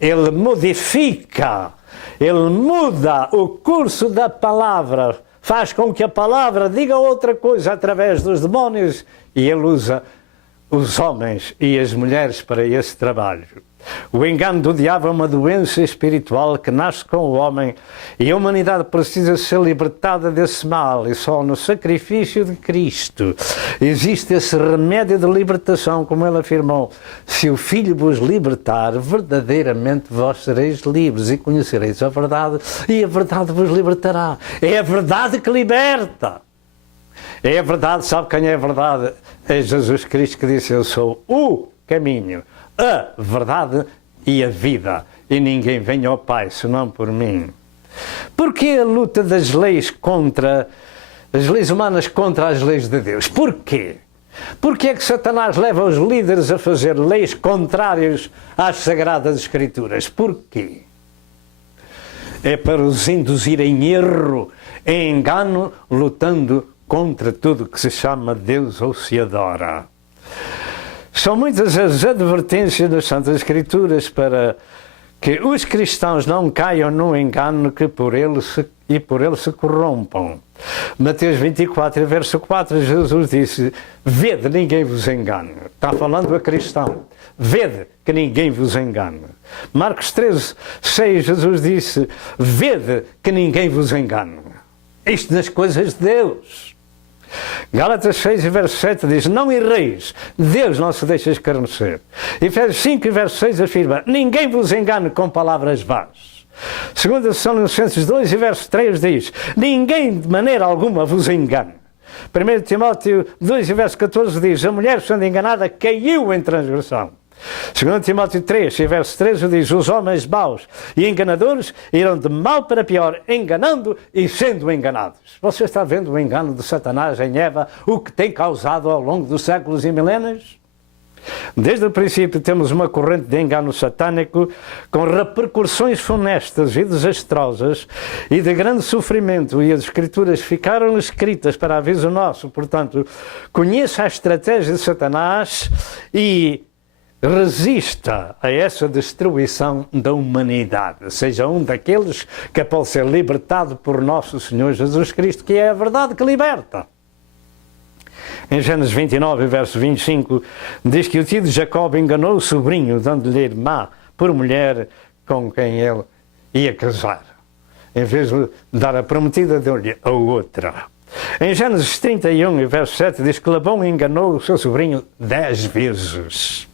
Ele modifica, ele muda o curso da palavra, faz com que a palavra diga outra coisa através dos demónios, e ele usa os homens e as mulheres para esse trabalho. O engano do diabo é uma doença espiritual que nasce com o homem e a humanidade precisa ser libertada desse mal, e só no sacrifício de Cristo existe esse remédio de libertação, como ele afirmou: se o Filho vos libertar, verdadeiramente vós sereis livres e conhecereis a verdade, e a verdade vos libertará. É a verdade que liberta. É a verdade, sabe quem é a verdade? É Jesus Cristo, que disse: eu sou o caminho, a verdade e a vida, e ninguém vem ao Pai senão por mim. Porquê a luta das leis contra as leis humanas contra as leis de Deus? Porquê? Porquê é que Satanás leva os líderes a fazer leis contrárias às Sagradas Escrituras? Porquê? É para os induzir em erro, em engano, lutando contra tudo que se chama Deus ou se adora. São muitas as advertências das Santas Escrituras para que os cristãos não caiam no engano que por ele se corrompam. Mateus 24, verso 4, Jesus disse: vede, ninguém vos engane. Está falando a cristão. Vede que ninguém vos engane. Marcos 13, 6, Jesus disse: vede que ninguém vos engane. Isto nas coisas de Deus. Gálatas 6, verso 7 diz: não erreis, Deus não se deixa escarnecer. Efésios 5, verso 6 afirma: ninguém vos engane com palavras vãs. 2 Tessalonicenses 2, verso 3 diz: ninguém de maneira alguma vos engane. 1 Timóteo 2, verso 14 diz: a mulher, sendo enganada, caiu em transgressão. 2 Timóteo 3, verso 13 diz: os homens maus e enganadores irão de mal para pior, enganando e sendo enganados. Você está vendo o engano de Satanás em Eva, o que tem causado ao longo dos séculos e milénios? Desde o princípio temos uma corrente de engano satânico com repercussões funestas e desastrosas e de grande sofrimento, e as Escrituras ficaram escritas para aviso nosso. Portanto, conheça a estratégia de Satanás e resista a essa destruição da humanidade. Seja um daqueles que pode ser libertado por nosso Senhor Jesus Cristo, que é a verdade que liberta. Em Gênesis 29, verso 25, diz que o tio de Jacob enganou o sobrinho, dando-lhe a irmã por mulher com quem ele ia casar. Em vez de dar a prometida, deu-lhe a outra. Em Gênesis 31, verso 7, diz que Labão enganou o seu sobrinho 10 vezes.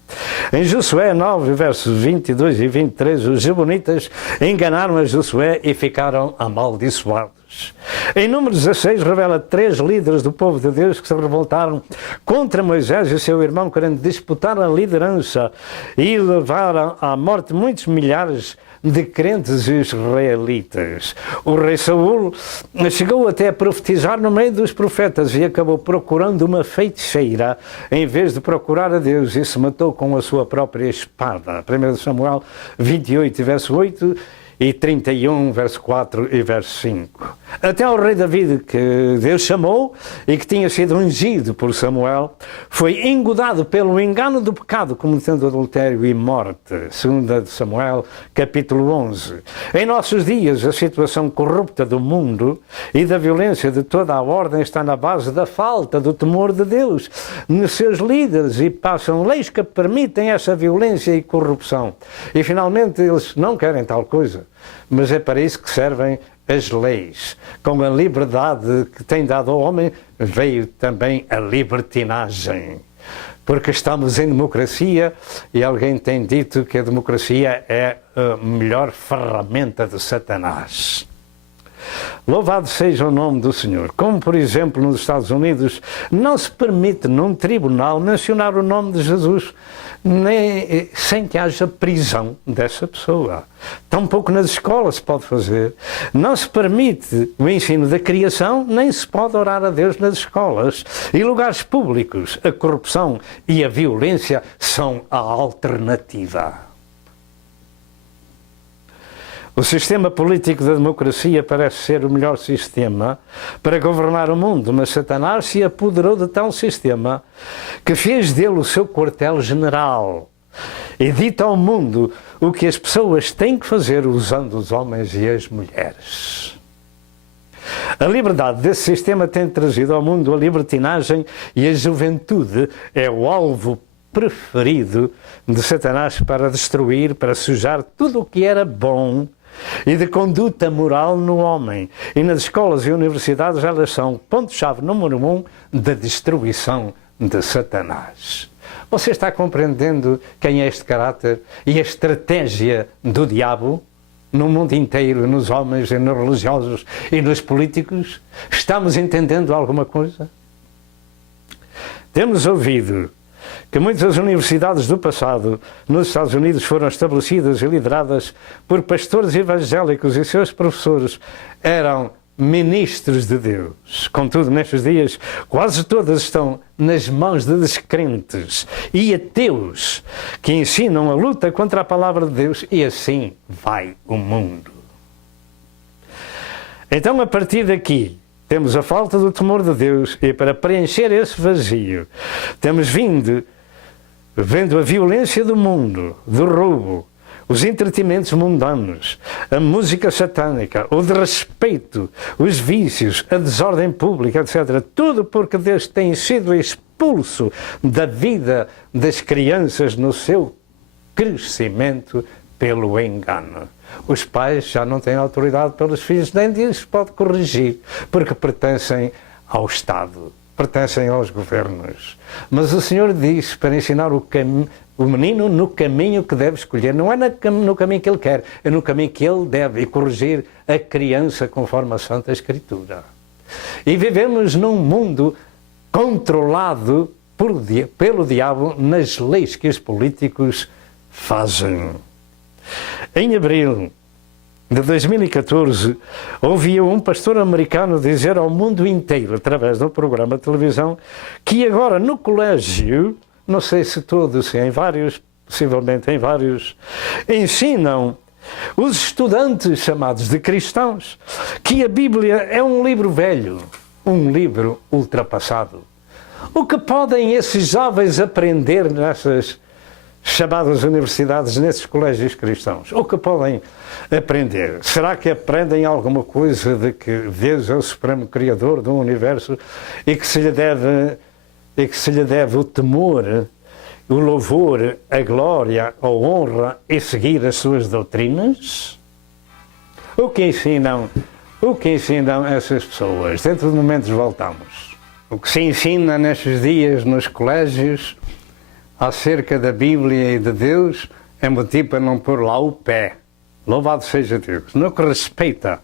Em Josué 9, versos 22 e 23, os gibeonitas enganaram a Josué e ficaram amaldiçoados. Em Números 16 revela 3 líderes do povo de Deus que se revoltaram contra Moisés e seu irmão, querendo disputar a liderança e levaram à morte muitos milhares de crentes israelitas. O rei Saul chegou até a profetizar no meio dos profetas e acabou procurando uma feiticeira em vez de procurar a Deus, e se matou com a sua própria espada. 1 Samuel 28, verso 8 e 31, verso 4 e verso 5. Até ao rei David, que Deus chamou e que tinha sido ungido por Samuel, foi engodado pelo engano do pecado, cometendo adultério e morte. 2 Samuel, capítulo 11. Em nossos dias, a situação corrupta do mundo e da violência de toda a ordem está na base da falta do temor de Deus nos seus líderes, e passam leis que permitem essa violência e corrupção. E finalmente eles não querem tal coisa, mas é para isso que servem as leis. Com a liberdade que tem dado ao homem, veio também a libertinagem. Porque estamos em democracia e alguém tem dito que a democracia é a melhor ferramenta de Satanás. Louvado seja o nome do Senhor. Como, por exemplo, nos Estados Unidos, não se permite num tribunal mencionar o nome de Jesus nem, sem que haja prisão dessa pessoa. Tampouco nas escolas se pode fazer. Não se permite o ensino da criação, nem se pode orar a Deus nas escolas. E lugares públicos, a corrupção e a violência são a alternativa. O sistema político da democracia parece ser o melhor sistema para governar o mundo, mas Satanás se apoderou de tal sistema que fez dele o seu quartel-general e dita ao mundo o que as pessoas têm que fazer usando os homens e as mulheres. A liberdade desse sistema tem trazido ao mundo a libertinagem, e a juventude é o alvo preferido de Satanás para destruir, para sujar tudo o que era bom e de conduta moral no homem. E nas escolas e universidades elas são ponto-chave número 1 da destruição de Satanás. Você está compreendendo quem é este caráter e a estratégia do diabo no mundo inteiro, nos homens e nos religiosos e nos políticos? Estamos entendendo alguma coisa? Temos ouvido que muitas universidades do passado nos Estados Unidos foram estabelecidas e lideradas por pastores evangélicos e seus professores eram ministros de Deus. Contudo, nestes dias, quase todas estão nas mãos de descrentes e ateus que ensinam a luta contra a palavra de Deus, e assim vai o mundo. Então, a partir daqui, temos a falta do temor de Deus, e para preencher esse vazio, temos vendo a violência do mundo, do roubo, os entretenimentos mundanos, a música satânica, o desrespeito, os vícios, a desordem pública, etc. Tudo porque Deus tem sido expulso da vida das crianças no seu crescimento pelo engano. Os pais já não têm autoridade pelos filhos, nem Deus pode corrigir, porque pertencem ao Estado, pertencem aos governos. Mas o Senhor diz para ensinar o menino no caminho que deve escolher. Não é no caminho que ele quer, é no caminho que ele deve, e corrigir a criança conforme a Santa Escritura. E vivemos num mundo controlado pelo diabo nas leis que os políticos fazem. Em abril de 2014, ouvi um pastor americano dizer ao mundo inteiro, através de um programa de televisão, que agora no colégio não sei se todos, em vários, possivelmente em vários, ensinam os estudantes chamados de cristãos que a Bíblia é um livro velho, um livro ultrapassado. O que podem esses jovens aprender nessas chamadas universidades, nesses colégios cristãos? O que podem aprender? Será que aprendem alguma coisa de que Deus é o supremo criador do universo e que se lhe deve o temor, o louvor, a glória, a honra e seguir as suas doutrinas? O que ensinam essas pessoas? Dentro de momentos voltamos. O que se ensina nestes dias nos colégios acerca da Bíblia e de Deus é motivo para não pôr lá o pé. Louvado seja Deus. No que respeita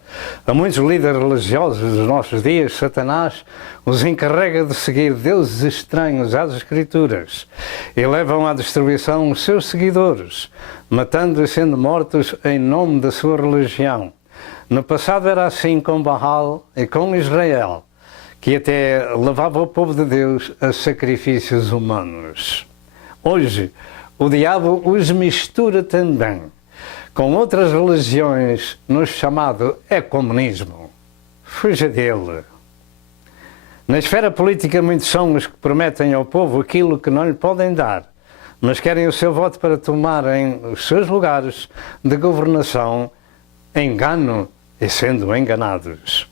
a muitos líderes religiosos dos nossos dias, Satanás os encarrega de seguir deuses estranhos às Escrituras e levam à destruição os seus seguidores, matando e sendo mortos em nome da sua religião. No passado era assim com Baal e com Israel, que até levava o povo de Deus a sacrifícios humanos. Hoje, o diabo os mistura também com outras religiões no chamado ecumenismo. Fuja dele. Na esfera política, muitos são os que prometem ao povo aquilo que não lhe podem dar, mas querem o seu voto para tomarem os seus lugares de governação, engano e sendo enganados.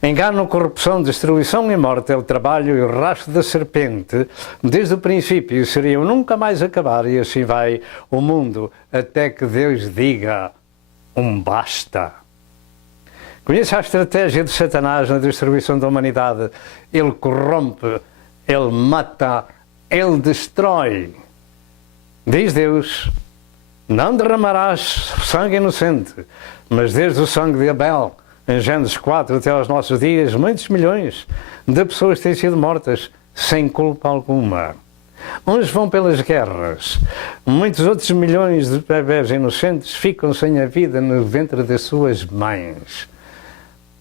Engano, corrupção, destruição e morte é o trabalho e o rastro da serpente. Desde o princípio seria o nunca mais acabar, e assim vai o mundo até que Deus diga basta. Conheça a estratégia de Satanás na destruição da humanidade. Ele corrompe, ele mata, ele destrói. Diz Deus: não derramarás sangue inocente, mas desde o sangue de Abel, em Gênesis 4 até aos nossos dias, muitos milhões de pessoas têm sido mortas sem culpa alguma. Uns vão pelas guerras, muitos outros milhões de bebés inocentes ficam sem a vida no ventre das suas mães.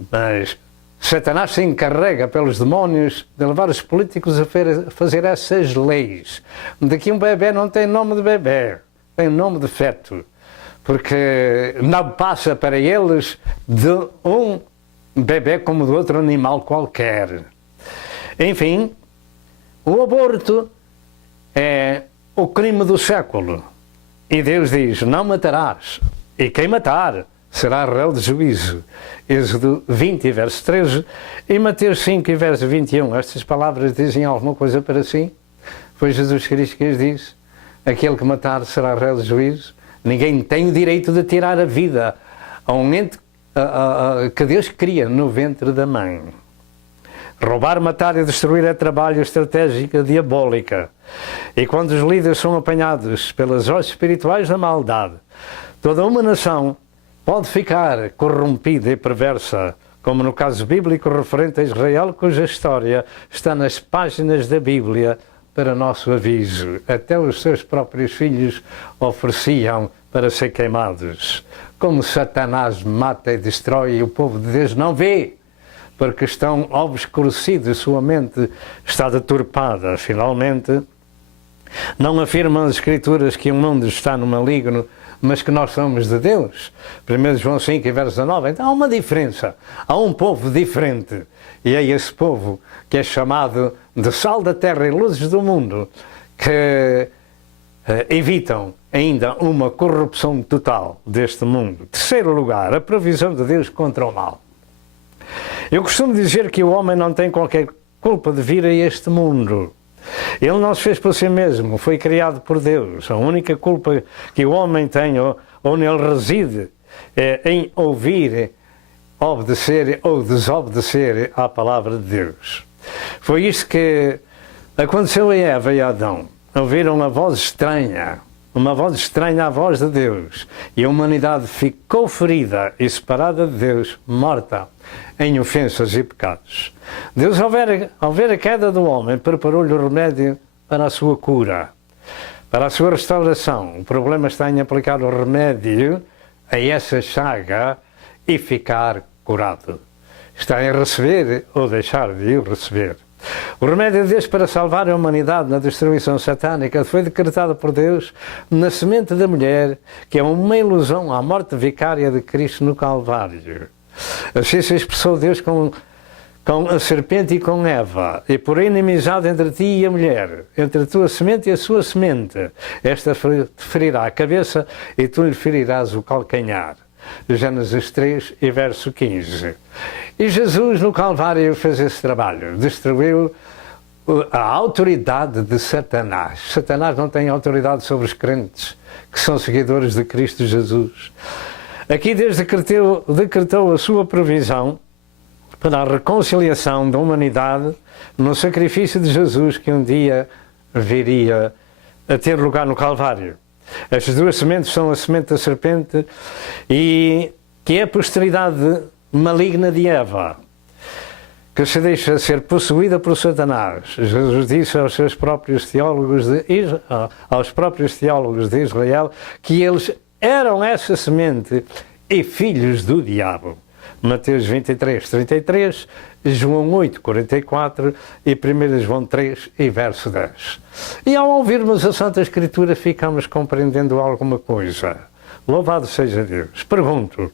Mas Satanás se encarrega pelos demónios de levar os políticos a fazer essas leis, de que um bebê não tem nome de bebê, tem nome de feto, porque não passa para eles de um bebê como de outro animal qualquer. Enfim, o aborto é o crime do século. E Deus diz: não matarás, e quem matar será réu de juízo. Êxodo 20, verso 13, e Mateus 5, verso 21. Estas palavras dizem alguma coisa para si? Foi Jesus Cristo que as disse: aquele que matar será réu de juízo. Ninguém tem o direito de tirar a vida a um ente que Deus cria no ventre da mãe. Roubar, matar e destruir é trabalho estratégico diabólica. E quando os líderes são apanhados pelas hostes espirituais da maldade, toda uma nação pode ficar corrompida e perversa, como no caso bíblico referente a Israel, cuja história está nas páginas da Bíblia para nosso aviso. Até os seus próprios filhos ofereciam para ser queimados. Como Satanás mata e destrói, e o povo de Deus não vê, porque estão obscurecidos, sua mente está deturpada. Finalmente, não afirmam as Escrituras que o mundo está no maligno, mas que nós somos de Deus. 1 João 5, verso 19. Então há uma diferença, há um povo diferente, e é esse povo que é chamado de sal da terra e luzes do mundo, que evitam ainda uma corrupção total deste mundo. Terceiro lugar, a provisão de Deus contra o mal. Eu costumo dizer que o homem não tem qualquer culpa de vir a este mundo. Ele não se fez por si mesmo, foi criado por Deus. A única culpa que o homem tem, ou nele reside, é em ouvir, obedecer ou desobedecer à palavra de Deus. Foi isto que aconteceu a Eva e a Adão. Ouviram a voz estranha, uma voz estranha à voz de Deus, e a humanidade ficou ferida e separada de Deus, morta em ofensas e pecados. Deus, ao ver a queda do homem, preparou-lhe o remédio para a sua cura, para a sua restauração. O problema está em aplicar o remédio a essa chaga e ficar curado. Está em receber ou deixar de o receber. O remédio de Deus para salvar a humanidade na destruição satânica foi decretado por Deus na semente da mulher, que é uma ilusão à morte vicária de Cristo no Calvário. Assim se expressou Deus com a serpente e com Eva, e por inimizade entre ti e a mulher, entre a tua semente e a sua semente, esta te ferirá a cabeça e tu lhe ferirás o calcanhar. Gênesis 3 e verso 15. E Jesus no Calvário fez esse trabalho, destruiu a autoridade de Satanás. Satanás não tem autoridade sobre os crentes que são seguidores de Cristo Jesus. Aqui Deus decretou a sua provisão para a reconciliação da humanidade no sacrifício de Jesus que um dia viria a ter lugar no Calvário. Estas duas sementes são a semente da serpente e que é a posteridade maligna de Eva, que se deixa ser possuída por Satanás. Jesus disse aos próprios teólogos de Israel que eles eram essa semente e filhos do diabo. Mateus 23, 33, João 8, 44 e 1 João 3 e verso 10. E ao ouvirmos a Santa Escritura ficamos compreendendo alguma coisa. Louvado seja Deus. Pergunto,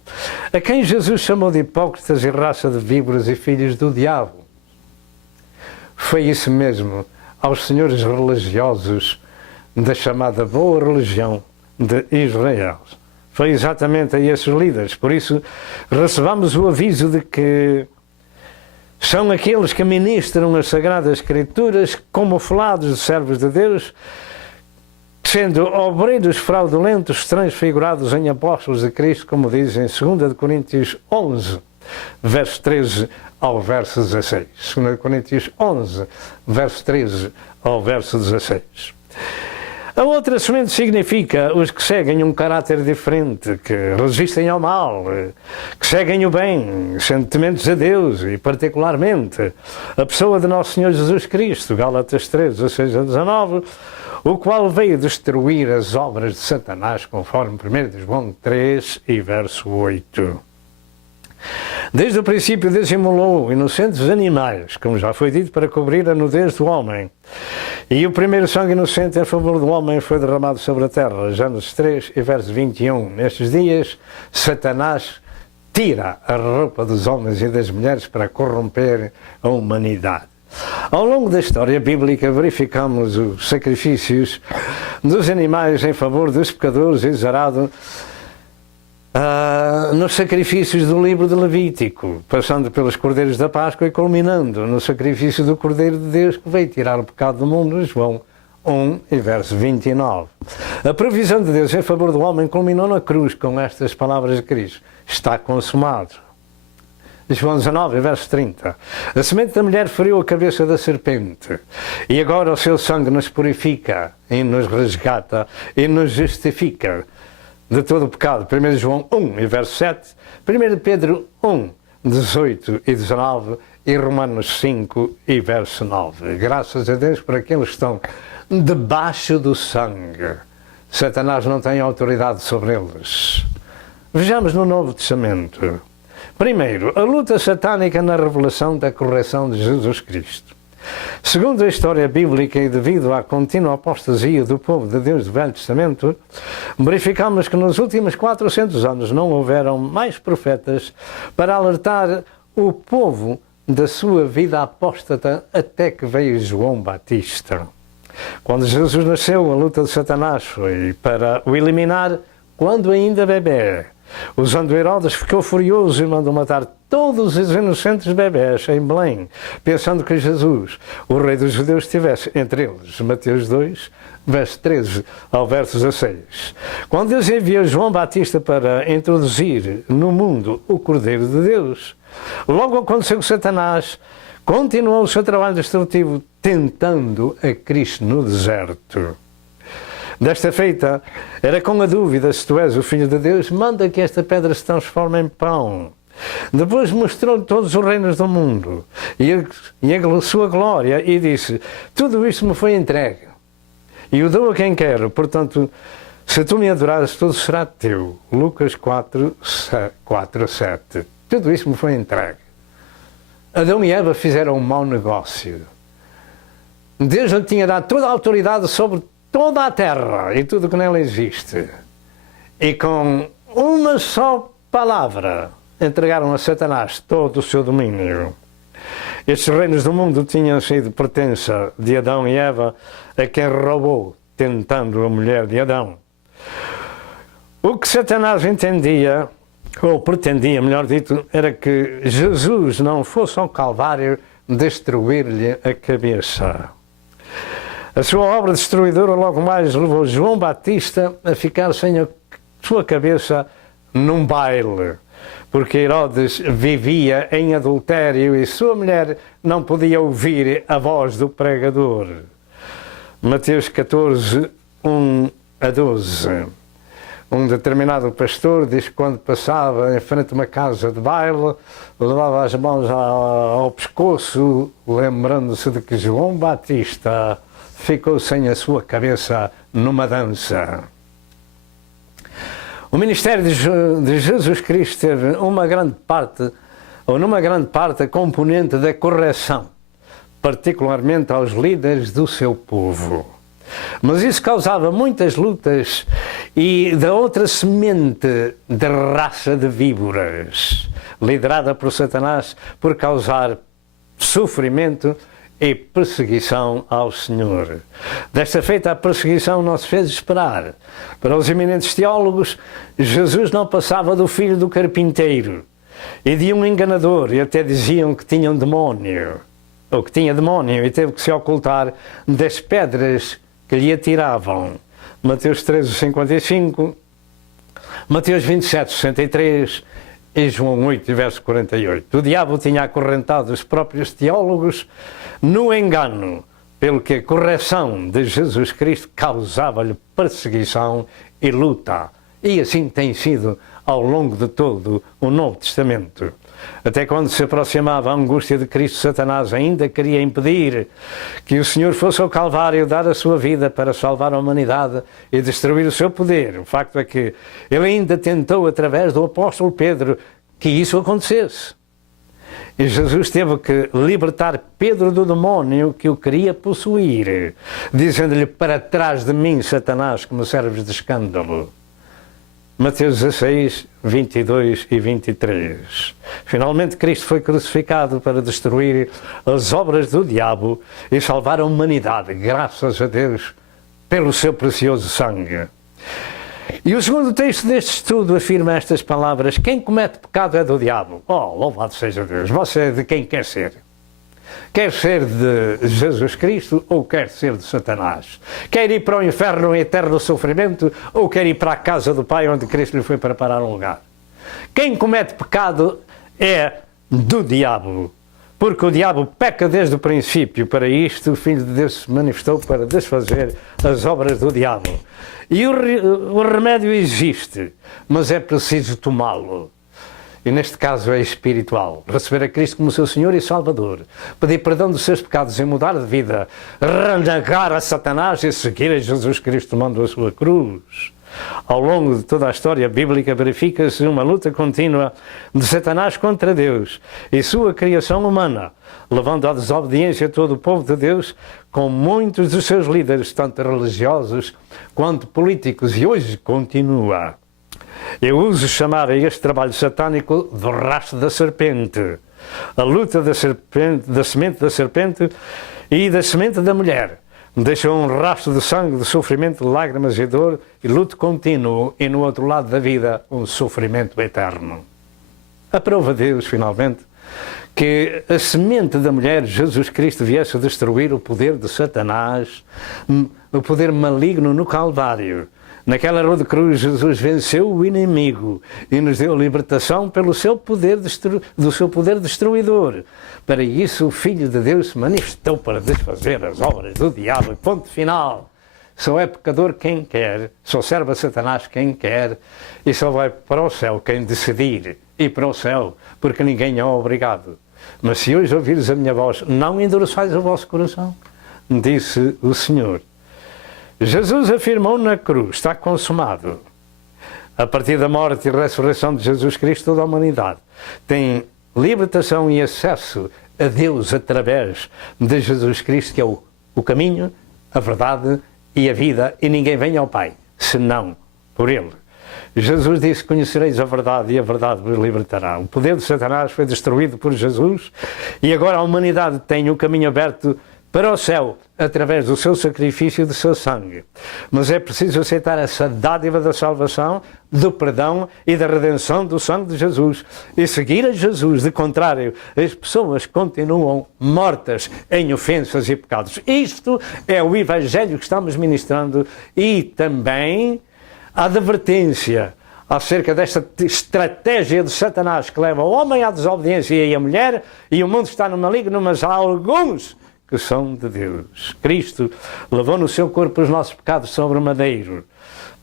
a quem Jesus chamou de hipócritas e raça de víboras e filhos do diabo? Foi isso mesmo aos senhores religiosos da chamada boa religião de Israel. Foi exatamente a esses líderes. Por isso, recebamos o aviso de que são aqueles que ministram as Sagradas Escrituras camuflados de servos de Deus, sendo obreiros fraudulentos transfigurados em apóstolos de Cristo, como diz em 2 Coríntios 11, verso 13 ao verso 16. 2 Coríntios 11, verso 13 ao verso 16. A outra semente significa os que seguem um caráter diferente, que resistem ao mal, que seguem o bem, sendo tementes a Deus e, particularmente, a pessoa de Nosso Senhor Jesus Cristo, Gálatas 3, 16 a 19, o qual veio destruir as obras de Satanás, conforme 1 João 3 e verso 8. Desde o princípio Deus imolou inocentes animais, como já foi dito, para cobrir a nudez do homem. E o primeiro sangue inocente em favor do homem foi derramado sobre a terra. Gênesis 3 e verso 21. Nestes dias, Satanás tira a roupa dos homens e das mulheres para corromper a humanidade. Ao longo da história bíblica verificamos os sacrifícios dos animais em favor dos pecadores exarado nos sacrifícios do livro de Levítico, passando pelos cordeiros da Páscoa e culminando no sacrifício do Cordeiro de Deus que veio tirar o pecado do mundo, João 1 e verso 29. A provisão de Deus em favor do homem culminou na cruz com estas palavras de Cristo: está consumado. João 19, verso 30. A semente da mulher feriu a cabeça da serpente, e agora o seu sangue nos purifica e nos resgata e nos justifica de todo o pecado. 1 João 1 e verso 7, 1 Pedro 1, 18 e 19 e Romanos 5 e verso 9. Graças a Deus por aqueles que estão debaixo do sangue. Satanás não tem autoridade sobre eles. Vejamos no Novo Testamento. Primeiro, a luta satânica na revelação da correção de Jesus Cristo. Segundo a história bíblica e devido à contínua apostasia do povo de Deus do Velho Testamento, verificamos que nos últimos 400 anos não houveram mais profetas para alertar o povo da sua vida apóstata até que veio João Batista. Quando Jesus nasceu, a luta de Satanás foi para o eliminar quando ainda bebê. Usando Herodes, ficou furioso e mandou matar todos os inocentes bebés em Belém, pensando que Jesus, o rei dos judeus, estivesse entre eles. Mateus 2, verso 13 ao verso 16. Quando Deus enviou João Batista para introduzir no mundo o Cordeiro de Deus, logo aconteceu que Satanás continuou o seu trabalho destrutivo, tentando a Cristo no deserto. Desta feita, era com a dúvida: se tu és o Filho de Deus, manda que esta pedra se transforme em pão. Depois mostrou-lhe todos os reinos do mundo e a sua glória e disse: tudo isto me foi entregue e o dou a quem quero, portanto, se tu me adorares, tudo será teu. Lucas 4, 7. Tudo isto me foi entregue. Adão e Eva fizeram um mau negócio. Deus lhe tinha dado toda a autoridade sobre toda a terra e tudo que nela existe. E com uma só palavra entregaram a Satanás todo o seu domínio. Estes reinos do mundo tinham sido pertença de Adão e Eva, a quem roubou, tentando a mulher de Adão. O que Satanás entendia, ou pretendia, melhor dito, era que Jesus não fosse ao Calvário destruir-lhe a cabeça. A sua obra destruidora logo mais levou João Batista a ficar sem a sua cabeça num baile, porque Herodes vivia em adultério e sua mulher não podia ouvir a voz do pregador. Mateus 14, 1 a 12. Um determinado pastor diz que quando passava em frente a uma casa de baile, levava as mãos ao pescoço, lembrando-se de que João Batista ficou sem a sua cabeça numa dança. O ministério de Jesus Cristo teve numa grande parte a componente da correção, particularmente aos líderes do seu povo. Mas isso causava muitas lutas e da outra semente de raça de víboras, liderada por Satanás, por causar sofrimento e perseguição ao Senhor. Desta feita, a perseguição não se fez esperar. Para os eminentes teólogos, Jesus não passava do filho do carpinteiro e de um enganador, e até diziam que tinha um demónio, ou que tinha demónio, e teve que se ocultar das pedras que lhe atiravam. Mateus 13, 55, Mateus 27, 63 e João 8, verso 48. O diabo tinha acorrentado os próprios teólogos no engano, pelo que a correção de Jesus Cristo causava-lhe perseguição e luta. E assim tem sido ao longo de todo o Novo Testamento. Até quando se aproximava a angústia de Cristo, Satanás ainda queria impedir que o Senhor fosse ao Calvário dar a sua vida para salvar a humanidade e destruir o seu poder. O facto é que ele ainda tentou, através do apóstolo Pedro, que isso acontecesse. E Jesus teve que libertar Pedro do demónio que o queria possuir, dizendo-lhe: para trás de mim, Satanás, que me serves de escândalo. Mateus 16, 22 e 23. Finalmente Cristo foi crucificado para destruir as obras do diabo e salvar a humanidade, graças a Deus, pelo seu precioso sangue. E o segundo texto deste estudo afirma estas palavras: quem comete pecado é do diabo. Oh, louvado seja Deus! Você é de quem quer ser? Quer ser de Jesus Cristo ou quer ser de Satanás? Quer ir para o inferno em eterno sofrimento ou quer ir para a casa do Pai onde Cristo lhe foi preparar um lugar? Quem comete pecado é do diabo, porque o diabo peca desde o princípio. Para isto o Filho de Deus se manifestou para desfazer as obras do diabo. E o remédio existe, mas é preciso tomá-lo. E neste caso é espiritual. Receber a Cristo como seu Senhor e Salvador, pedir perdão dos seus pecados e mudar de vida, renegar a Satanás e seguir a Jesus Cristo tomando a sua cruz. Ao longo de toda a história bíblica verifica-se uma luta contínua de Satanás contra Deus e sua criação humana, levando à desobediência todo o povo de Deus, com muitos dos seus líderes, tanto religiosos quanto políticos, e hoje continua. Eu uso chamar a este trabalho satânico do rastro da serpente, a luta da semente da serpente e da semente da mulher. Deixou um rastro de sangue, de sofrimento, de lágrimas e dor e luto contínuo, e no outro lado da vida um sofrimento eterno. Aprova Deus, finalmente, que a semente da mulher, Jesus Cristo, viesse a destruir o poder de Satanás, o poder maligno no Calvário. Naquela rua de cruz, Jesus venceu o inimigo e nos deu libertação pelo seu poder do seu poder destruidor. Para isso, o Filho de Deus se manifestou para desfazer as obras do diabo. E ponto final. Só é pecador quem quer, só serve a Satanás quem quer, e só vai para o céu quem decidir ir para o céu, porque ninguém é obrigado. Mas se hoje ouvires a minha voz, não endureçais o vosso coração, disse o Senhor. Jesus afirmou na cruz: está consumado. A partir da morte e ressurreição de Jesus Cristo, toda a humanidade tem libertação e acesso a Deus através de Jesus Cristo, que é o o caminho, a verdade e a vida, e ninguém vem ao Pai, senão por Ele. Jesus disse: conhecereis a verdade e a verdade vos libertará. O poder de Satanás foi destruído por Jesus e agora a humanidade tem o caminho aberto para o céu através do seu sacrifício e do seu sangue. Mas é preciso aceitar essa dádiva da salvação, do perdão e da redenção do sangue de Jesus e seguir a Jesus. De contrário, as pessoas continuam mortas em ofensas e pecados. Isto é o Evangelho que estamos ministrando e também a advertência acerca desta estratégia de Satanás que leva o homem à desobediência e a mulher, e o mundo está no maligno, mas há alguns que são de Deus. Cristo levou no seu corpo os nossos pecados sobre o madeiro,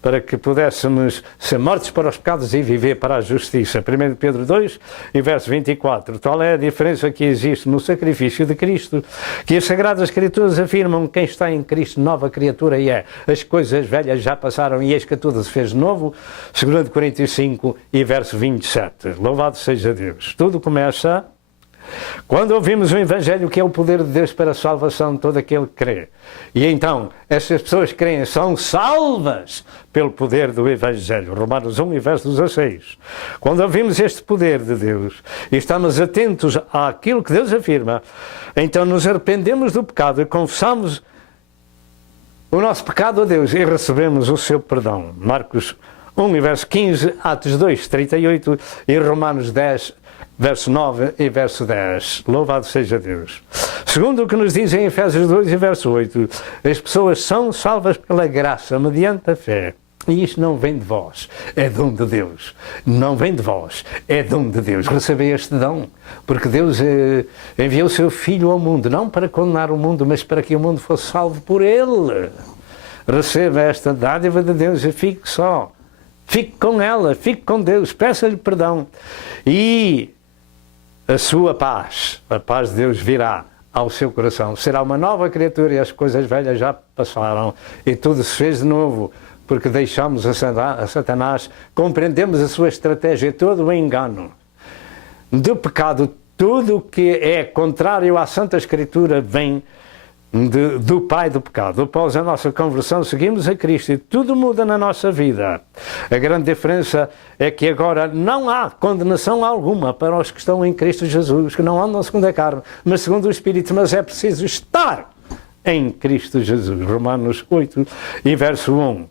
para que pudéssemos ser mortos para os pecados e viver para a justiça. 1 Pedro 2, em verso 24. Tal é a diferença que existe no sacrifício de Cristo, que as Sagradas Escrituras afirmam que quem está em Cristo nova criatura é. As coisas velhas já passaram e eis que tudo se fez novo. 2 Coríntios 5, e verso 27. Louvado seja Deus. Tudo começa quando ouvimos o Evangelho, que é o poder de Deus para a salvação de todo aquele que crê. E então, essas pessoas que creem são salvas pelo poder do Evangelho. Romanos 1, verso 16. Quando ouvimos este poder de Deus e estamos atentos àquilo que Deus afirma, então nos arrependemos do pecado e confessamos o nosso pecado a Deus e recebemos o seu perdão. Marcos 1, verso 15, Atos 2, 38 e Romanos 10, verso 9 e verso 10. Louvado seja Deus. Segundo o que nos diz em Efésios 2 e verso 8, as pessoas são salvas pela graça, mediante a fé. E isto não vem de vós, é dom de Deus. Não vem de vós, é dom de Deus. Recebei este dom, porque Deus enviou o seu Filho ao mundo, não para condenar o mundo, mas para que o mundo fosse salvo por Ele. Receba esta dádiva de Deus e fique só. Fique com ela, fique com Deus, peça-lhe perdão. E a sua paz, a paz de Deus virá ao seu coração. Será uma nova criatura e as coisas velhas já passaram e tudo se fez de novo, porque deixamos a Satanás, compreendemos a sua estratégia, todo o engano do pecado, tudo o que é contrário à Santa Escritura vem do pai do pecado. Após a nossa conversão, seguimos a Cristo e tudo muda na nossa vida. A grande diferença é que agora não há condenação alguma para os que estão em Cristo Jesus, que não andam segundo a carne, mas segundo o Espírito. Mas é preciso estar em Cristo Jesus. Romanos 8 e verso 1.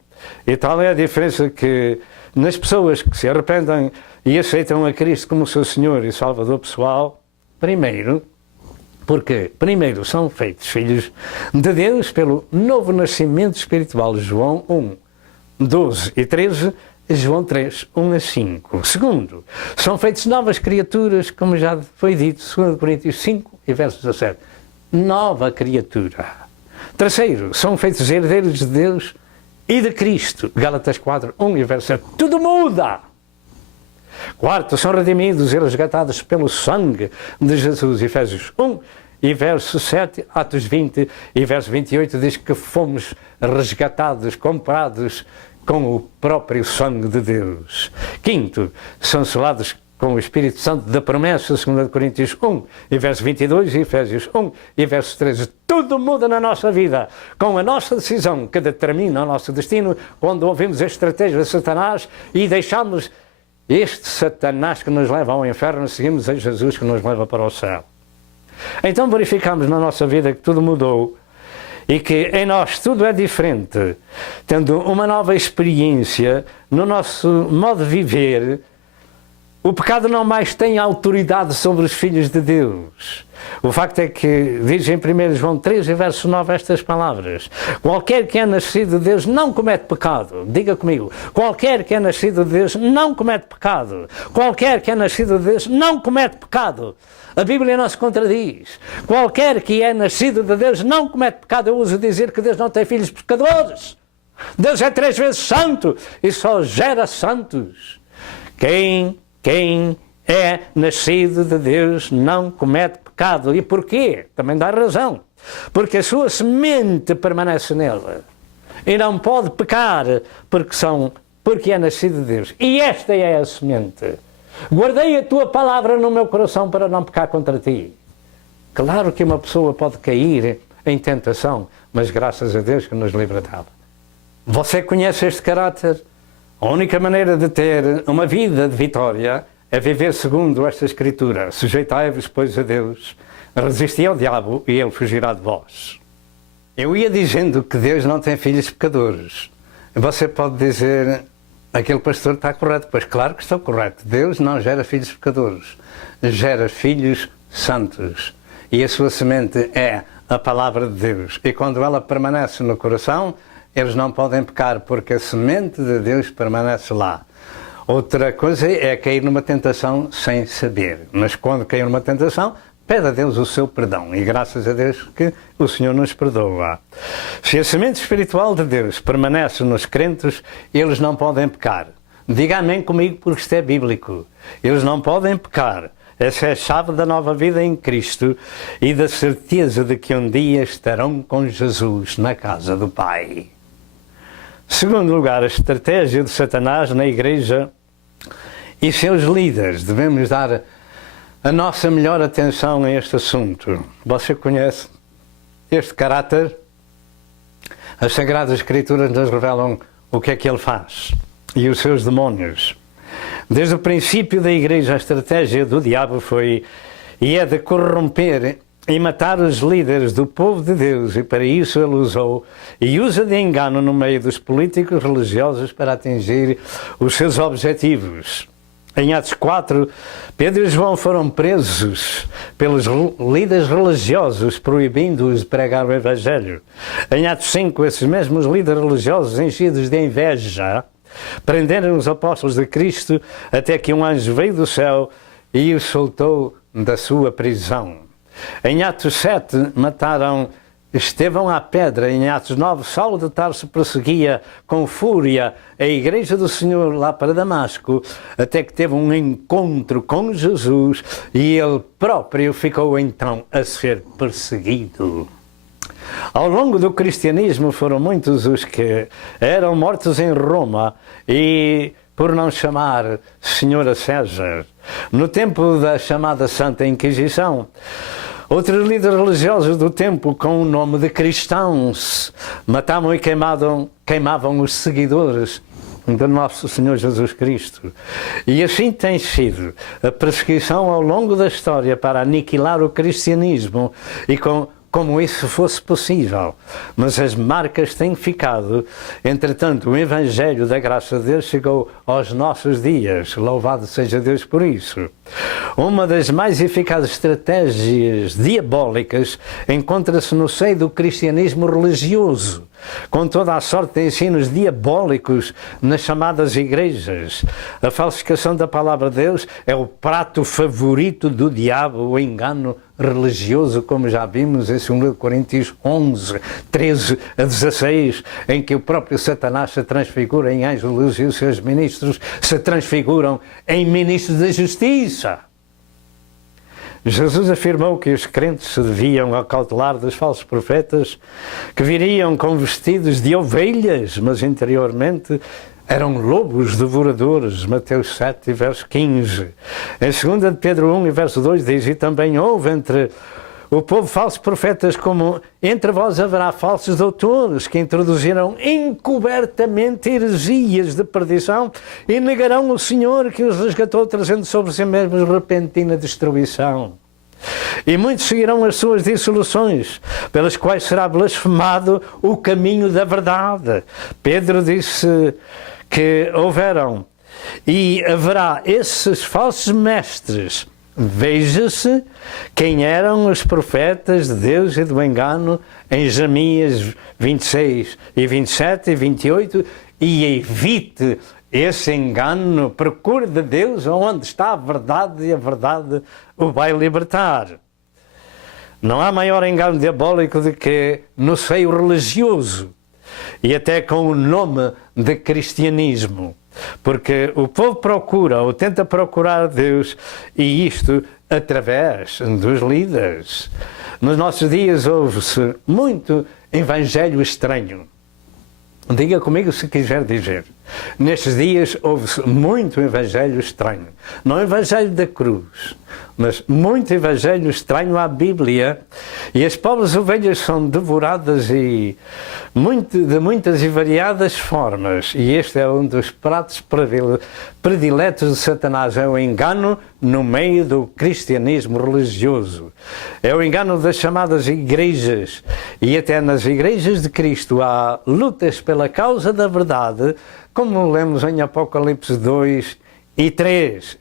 E tal é a diferença que nas pessoas que se arrependem e aceitam a Cristo como seu Senhor e Salvador pessoal, primeiro são feitos filhos de Deus pelo novo nascimento espiritual. João 1, 12 e 13, João 3, 1 a 5. Segundo, são feitos novas criaturas, como já foi dito, 2 Coríntios 5 e verso 17. Nova criatura. Terceiro, são feitos herdeiros de Deus e de Cristo. Gálatas 4, 1 e verso 7. Tudo muda. Quarto, são redimidos e resgatados pelo sangue de Jesus. Efésios 1 e verso 7, Atos 20 e verso 28 diz que fomos resgatados, comprados com o próprio sangue de Deus. Quinto, são selados com o Espírito Santo da promessa, 2 Coríntios 1 e verso 22 e Efésios 1 e verso 13. Tudo muda na nossa vida com a nossa decisão que determina o nosso destino quando ouvimos a estratégia de Satanás e deixamos este Satanás que nos leva ao inferno, seguimos a Jesus que nos leva para o céu. Então verificamos na nossa vida que tudo mudou e que em nós tudo é diferente, tendo uma nova experiência no nosso modo de viver. O pecado não mais tem autoridade sobre os filhos de Deus. O facto é que diz em 1 João 3, verso 9, estas palavras: qualquer que é nascido de Deus não comete pecado. Diga comigo: qualquer que é nascido de Deus não comete pecado. Qualquer que é nascido de Deus não comete pecado. A Bíblia não se contradiz. Qualquer que é nascido de Deus não comete pecado. Eu uso dizer que Deus não tem filhos pecadores. Deus é 3 vezes santo e só gera santos. Quem é nascido de Deus não comete pecado. E porquê? Também dá razão. Porque a sua semente permanece nele. E não pode pecar porque é nascido de Deus. E esta é a semente. Guardei a tua palavra no meu coração para não pecar contra ti. Claro que uma pessoa pode cair em tentação, mas graças a Deus que nos livra dela. Você conhece este caráter? A única maneira de ter uma vida de vitória é viver segundo esta Escritura. Sujeitai-vos, pois, a Deus, resisti ao diabo e ele fugirá de vós. Eu ia dizendo que Deus não tem filhos pecadores. Você pode dizer, aquele pastor está correto. Pois claro que estou correto. Deus não gera filhos pecadores, gera filhos santos. E a sua semente é a palavra de Deus. E quando ela permanece no coração, eles não podem pecar, porque a semente de Deus permanece lá. Outra coisa é cair numa tentação sem saber. Mas quando cair numa tentação, pede a Deus o seu perdão. E graças a Deus que o Senhor nos perdoa. Se a semente espiritual de Deus permanece nos crentes, eles não podem pecar. Diga amém comigo, porque isto é bíblico. Eles não podem pecar. Essa é a chave da nova vida em Cristo e da certeza de que um dia estarão com Jesus na casa do Pai. Segundo lugar, a estratégia de Satanás na Igreja e seus líderes. Devemos dar a nossa melhor atenção a este assunto. Você conhece este caráter? As Sagradas Escrituras nos revelam o que é que ele faz e os seus demónios. Desde o princípio da Igreja, a estratégia do diabo foi e é de corromper e matar os líderes do povo de Deus, e para isso ele usou e usa de engano no meio dos políticos religiosos para atingir os seus objetivos. Em Atos 4, Pedro e João foram presos pelos líderes religiosos, proibindo-os de pregar o Evangelho. Em Atos 5, esses mesmos líderes religiosos, enchidos de inveja, prenderam os apóstolos de Cristo até que um anjo veio do céu e os soltou da sua prisão. Em Atos 7, mataram Estevão à pedra. Em Atos 9, Saulo de Tarso perseguia com fúria a Igreja do Senhor lá para Damasco, até que teve um encontro com Jesus e ele próprio ficou então a ser perseguido. Ao longo do cristianismo foram muitos os que eram mortos em Roma e por não chamar Senhor a César. No tempo da chamada Santa Inquisição, outros líderes religiosos do tempo, com o nome de cristãos, matavam e queimavam os seguidores do nosso Senhor Jesus Cristo. E assim tem sido a perseguição ao longo da história para aniquilar o cristianismo e como isso fosse possível. Mas as marcas têm ficado. Entretanto, o Evangelho da graça de Deus chegou aos nossos dias. Louvado seja Deus por isso. Uma das mais eficazes estratégias diabólicas encontra-se no seio do cristianismo religioso, com toda a sorte de ensinos diabólicos nas chamadas igrejas. A falsificação da palavra de Deus é o prato favorito do diabo, o engano religioso, como já vimos em 2 Coríntios 11, 13 a 16, em que o próprio Satanás se transfigura em anjo de luz e os seus ministros se transfiguram em ministros da justiça. Jesus afirmou que os crentes se deviam acautelar dos falsos profetas que viriam com vestidos de ovelhas, mas interiormente eram lobos devoradores. Mateus 7, verso 15. Em 2 Pedro 1, verso 2 diz: e também houve entre o povo falsos profetas, como entre vós haverá falsos doutores que introduzirão encobertamente heresias de perdição e negarão o Senhor que os resgatou, trazendo sobre si mesmos repentina destruição. E muitos seguirão as suas dissoluções, pelas quais será blasfemado o caminho da verdade. Pedro disse que houveram e haverá esses falsos mestres. Veja-se quem eram os profetas de Deus e do engano em Jeremias 26 e 27 e 28, e evite esse engano. Procure de Deus onde está a verdade e a verdade o vai libertar. Não há maior engano diabólico do que no seio religioso e até com o nome de cristianismo. Porque o povo procura ou tenta procurar Deus, e isto através dos líderes. Nos nossos dias ouve-se muito evangelho estranho. Diga comigo se quiser dizer. Nestes dias houve-se muito evangelho estranho. Não o evangelho da cruz, mas muito evangelho estranho à Bíblia. E as pobres ovelhas são devoradas de muitas e variadas formas. E este é um dos pratos prediletos de Satanás. É o engano no meio do cristianismo religioso. É o engano das chamadas igrejas. E até nas igrejas de Cristo há lutas pela causa da verdade, como lemos em Apocalipse 2 e 3.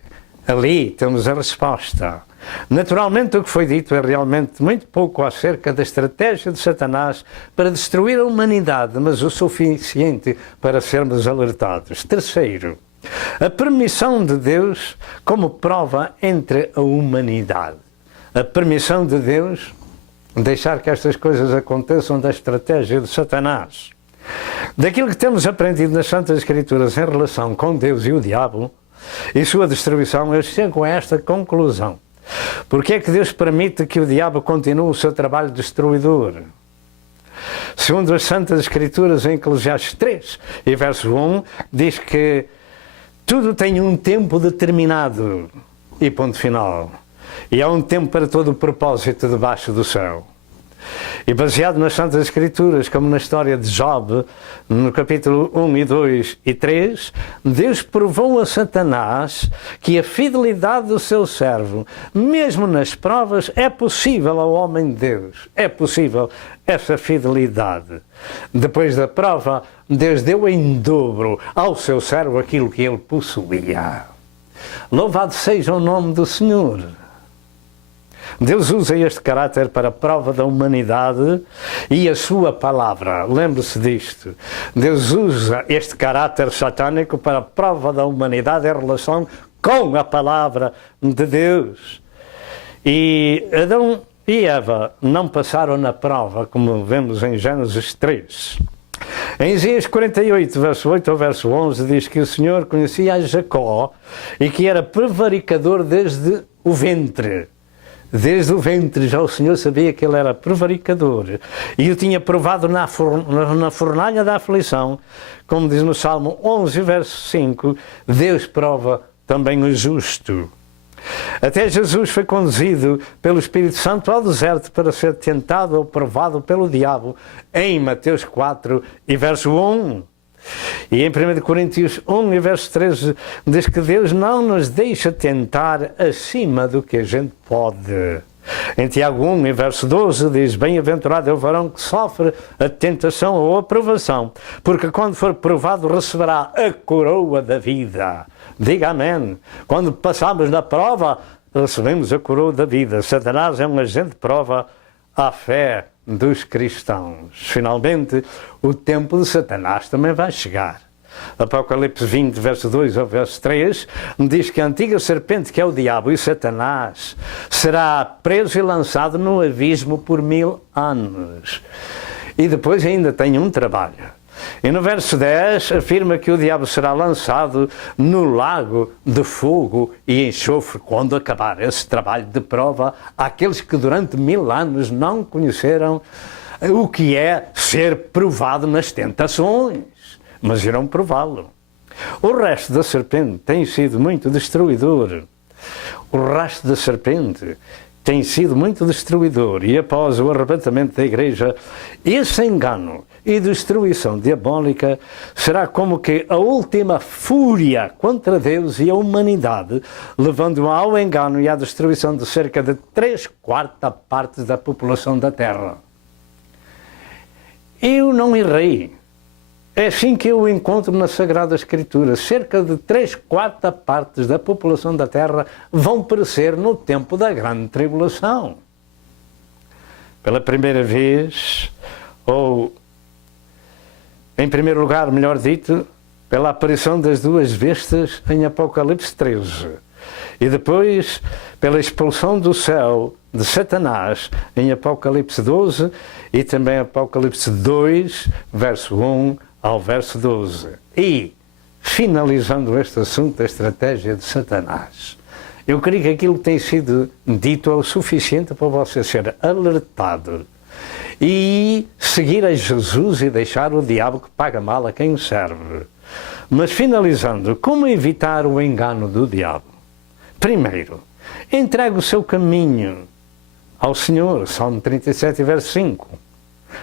Ali temos a resposta. Naturalmente, o que foi dito é realmente muito pouco acerca da estratégia de Satanás para destruir a humanidade, mas o suficiente para sermos alertados. Terceiro, a permissão de Deus como prova entre a humanidade. A permissão de Deus deixar que estas coisas aconteçam da estratégia de Satanás. Daquilo que temos aprendido nas Santas Escrituras em relação com Deus e o diabo e sua destruição, eu chego a esta conclusão. Porque é que Deus permite que o diabo continue o seu trabalho destruidor? Segundo as Santas Escrituras, em Eclesiastes 3 e verso 1, diz que tudo tem um tempo determinado e ponto final. E há um tempo para todo o propósito debaixo do céu. E baseado nas Santas Escrituras, como na história de Job, no capítulo 1 e 2 e 3, Deus provou a Satanás que a fidelidade do seu servo, mesmo nas provas, é possível ao homem de Deus. É possível essa fidelidade. Depois da prova, Deus deu em dobro ao seu servo aquilo que ele possuía. Louvado seja o nome do Senhor. Deus usa este caráter para a prova da humanidade e a sua palavra. Lembre-se disto. Deus usa este caráter satânico para a prova da humanidade em relação com a palavra de Deus. E Adão e Eva não passaram na prova, como vemos em Gênesis 3. Em Isaías 48, verso 8 ao verso 11, diz que o Senhor conhecia a Jacó e que era prevaricador desde o ventre. Desde o ventre já o Senhor sabia que ele era prevaricador e o tinha provado na fornalha da aflição, como diz no Salmo 11, verso 5, Deus prova também o justo. Até Jesus foi conduzido pelo Espírito Santo ao deserto para ser tentado ou provado pelo diabo, em Mateus 4 e verso 1. E em 1 Coríntios 1 e verso 13 diz que Deus não nos deixa tentar acima do que a gente pode. Em Tiago 1 e verso 12 diz: bem-aventurado é o varão que sofre a tentação ou a provação, porque quando for provado receberá a coroa da vida. Diga amém. Quando passamos na prova, recebemos a coroa da vida. Satanás é um agente de prova à fé dos cristãos. Finalmente, o tempo de Satanás também vai chegar. Apocalipse 20, verso 2 ao verso 3, diz que a antiga serpente, que é o diabo e Satanás, será preso e lançado no abismo por 1000 anos. E depois ainda tem um trabalho. E no verso 10 afirma que o diabo será lançado no lago de fogo e enxofre quando acabar esse trabalho de prova àqueles que durante 1000 anos não conheceram o que é ser provado nas tentações, mas irão prová-lo. O resto da serpente tem sido muito destruidor. O resto da serpente tem sido muito destruidor e após o arrebatamento da igreja, esse engano e destruição diabólica será como que a última fúria contra Deus e a humanidade, levando ao engano e à destruição de cerca de 3/4 partes da população da Terra. Eu não errei. É assim que eu encontro na Sagrada Escritura. Cerca de 3/4 partes da população da Terra vão perecer no tempo da grande tribulação. Pela primeira vez, ou em primeiro lugar, melhor dito, pela aparição das duas bestas em Apocalipse 13. E depois, pela expulsão do céu de Satanás em Apocalipse 12 e também Apocalipse 2, verso 1 ao verso 12. E, finalizando este assunto da estratégia de Satanás, eu creio que aquilo que tem sido dito é o suficiente para você ser alertado e seguir a Jesus e deixar o diabo que paga mal a quem o serve. Mas finalizando, como evitar o engano do diabo? Primeiro, entregue o seu caminho ao Senhor, Salmo 37, verso 5.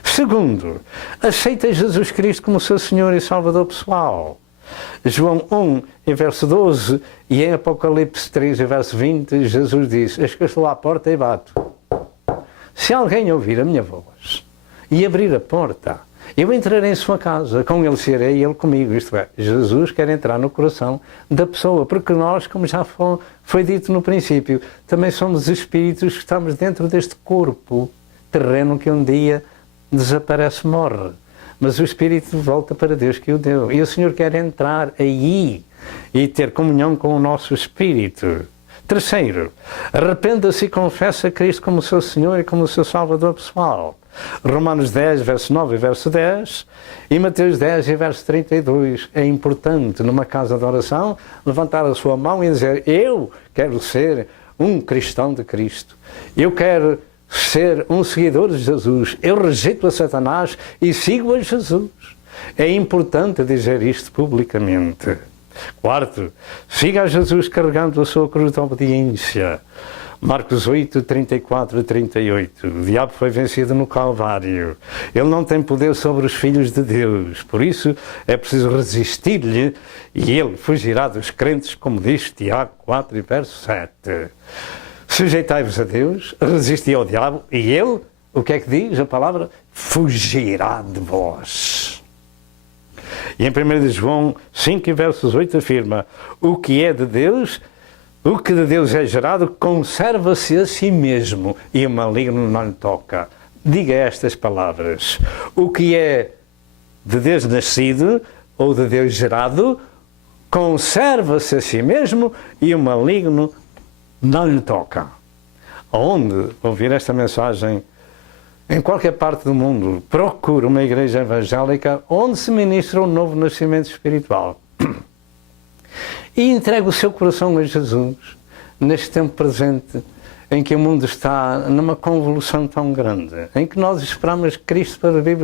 Segundo, aceita Jesus Cristo como seu Senhor e Salvador pessoal. João 1, em verso 12, e em Apocalipse 3, em verso 20, Jesus diz: eis que eu estou à porta e bato. Se alguém ouvir a minha voz e abrir a porta, eu entrarei em sua casa, com ele serei e ele comigo. Isto é, Jesus quer entrar no coração da pessoa, porque nós, como já foi dito no princípio, também somos espíritos que estamos dentro deste corpo terreno que um dia desaparece, morre. Mas o espírito volta para Deus que o deu. E o Senhor quer entrar aí e ter comunhão com o nosso espírito. Terceiro, arrependa-se e confessa Cristo como seu Senhor e como seu Salvador pessoal. Romanos 10, verso 9 e verso 10, e Mateus 10 e verso 32. É importante, numa casa de oração, levantar a sua mão e dizer: eu quero ser um cristão de Cristo. Eu quero ser um seguidor de Jesus. Eu rejeito a Satanás e sigo a Jesus. É importante dizer isto publicamente. Quarto, siga a Jesus carregando a sua cruz de obediência. Marcos 8, 34 e 38. O diabo foi vencido no Calvário. Ele não tem poder sobre os filhos de Deus. Por isso é preciso resistir-lhe e ele fugirá dos crentes, como diz Tiago 4 e verso 7. Sujeitai-vos a Deus, resisti ao diabo e ele, o que é que diz a palavra? Fugirá de vós. E em 1 João 5, versos 8 afirma: o que é de Deus, o que de Deus é gerado, conserva-se a si mesmo e o maligno não lhe toca. Diga estas palavras: o que é de Deus nascido ou de Deus gerado, conserva-se a si mesmo e o maligno não lhe toca. Aonde ouvir esta mensagem, em qualquer parte do mundo, procure uma igreja evangélica onde se ministra um novo nascimento espiritual. E entregue o seu coração a Jesus, neste tempo presente, em que o mundo está numa convulsão tão grande, em que nós esperamos Cristo para vir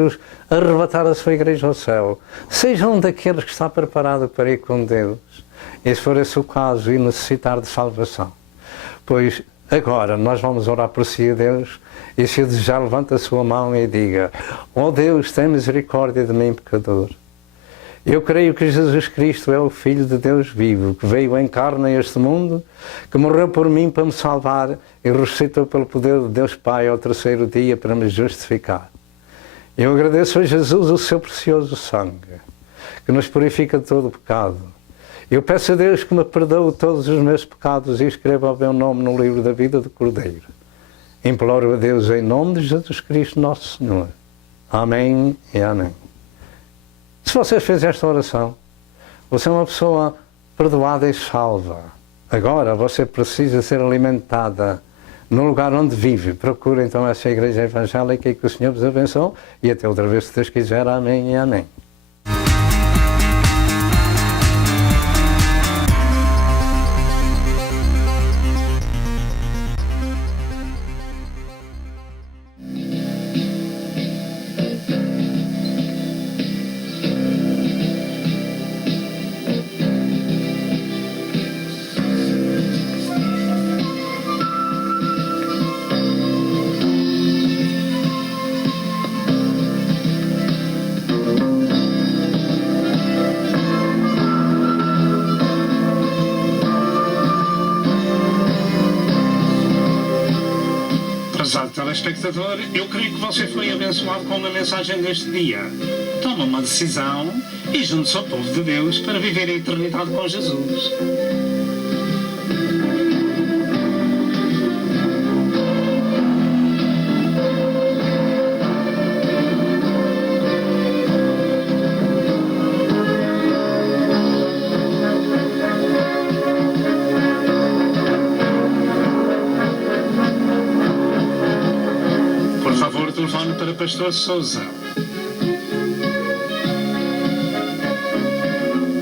arrebatar a sua igreja ao céu. Seja um daqueles que está preparado para ir com Deus, e se for esse o caso e necessitar de salvação. Pois agora nós vamos orar por si a Deus, e se o desejar, levanta a sua mão e diga: ó Deus, tem misericórdia de mim, pecador. Eu creio que Jesus Cristo é o Filho de Deus vivo, que veio em carne a este mundo, que morreu por mim para me salvar e ressuscitou pelo poder de Deus Pai ao terceiro dia para me justificar. Eu agradeço a Jesus o seu precioso sangue, que nos purifica de todo o pecado. Eu peço a Deus que me perdoe todos os meus pecados e escreva o meu nome no livro da vida do Cordeiro. Imploro a Deus em nome de Jesus Cristo, nosso Senhor. Amém e amém. Se você fez esta oração, você é uma pessoa perdoada e salva. Agora você precisa ser alimentada no lugar onde vive. Procure então essa igreja evangélica e que o Senhor vos abençoe. E até outra vez, se Deus quiser. Amém e amém. Prezado telespectador, eu creio que você foi abençoado com a mensagem deste dia. Toma uma decisão e junte-se ao povo de Deus para viver a eternidade com Jesus. Por favor, telefone para Pastor Sousa.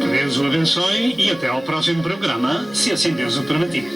Que Deus o abençoe e até ao próximo programa, se assim Deus o permitir.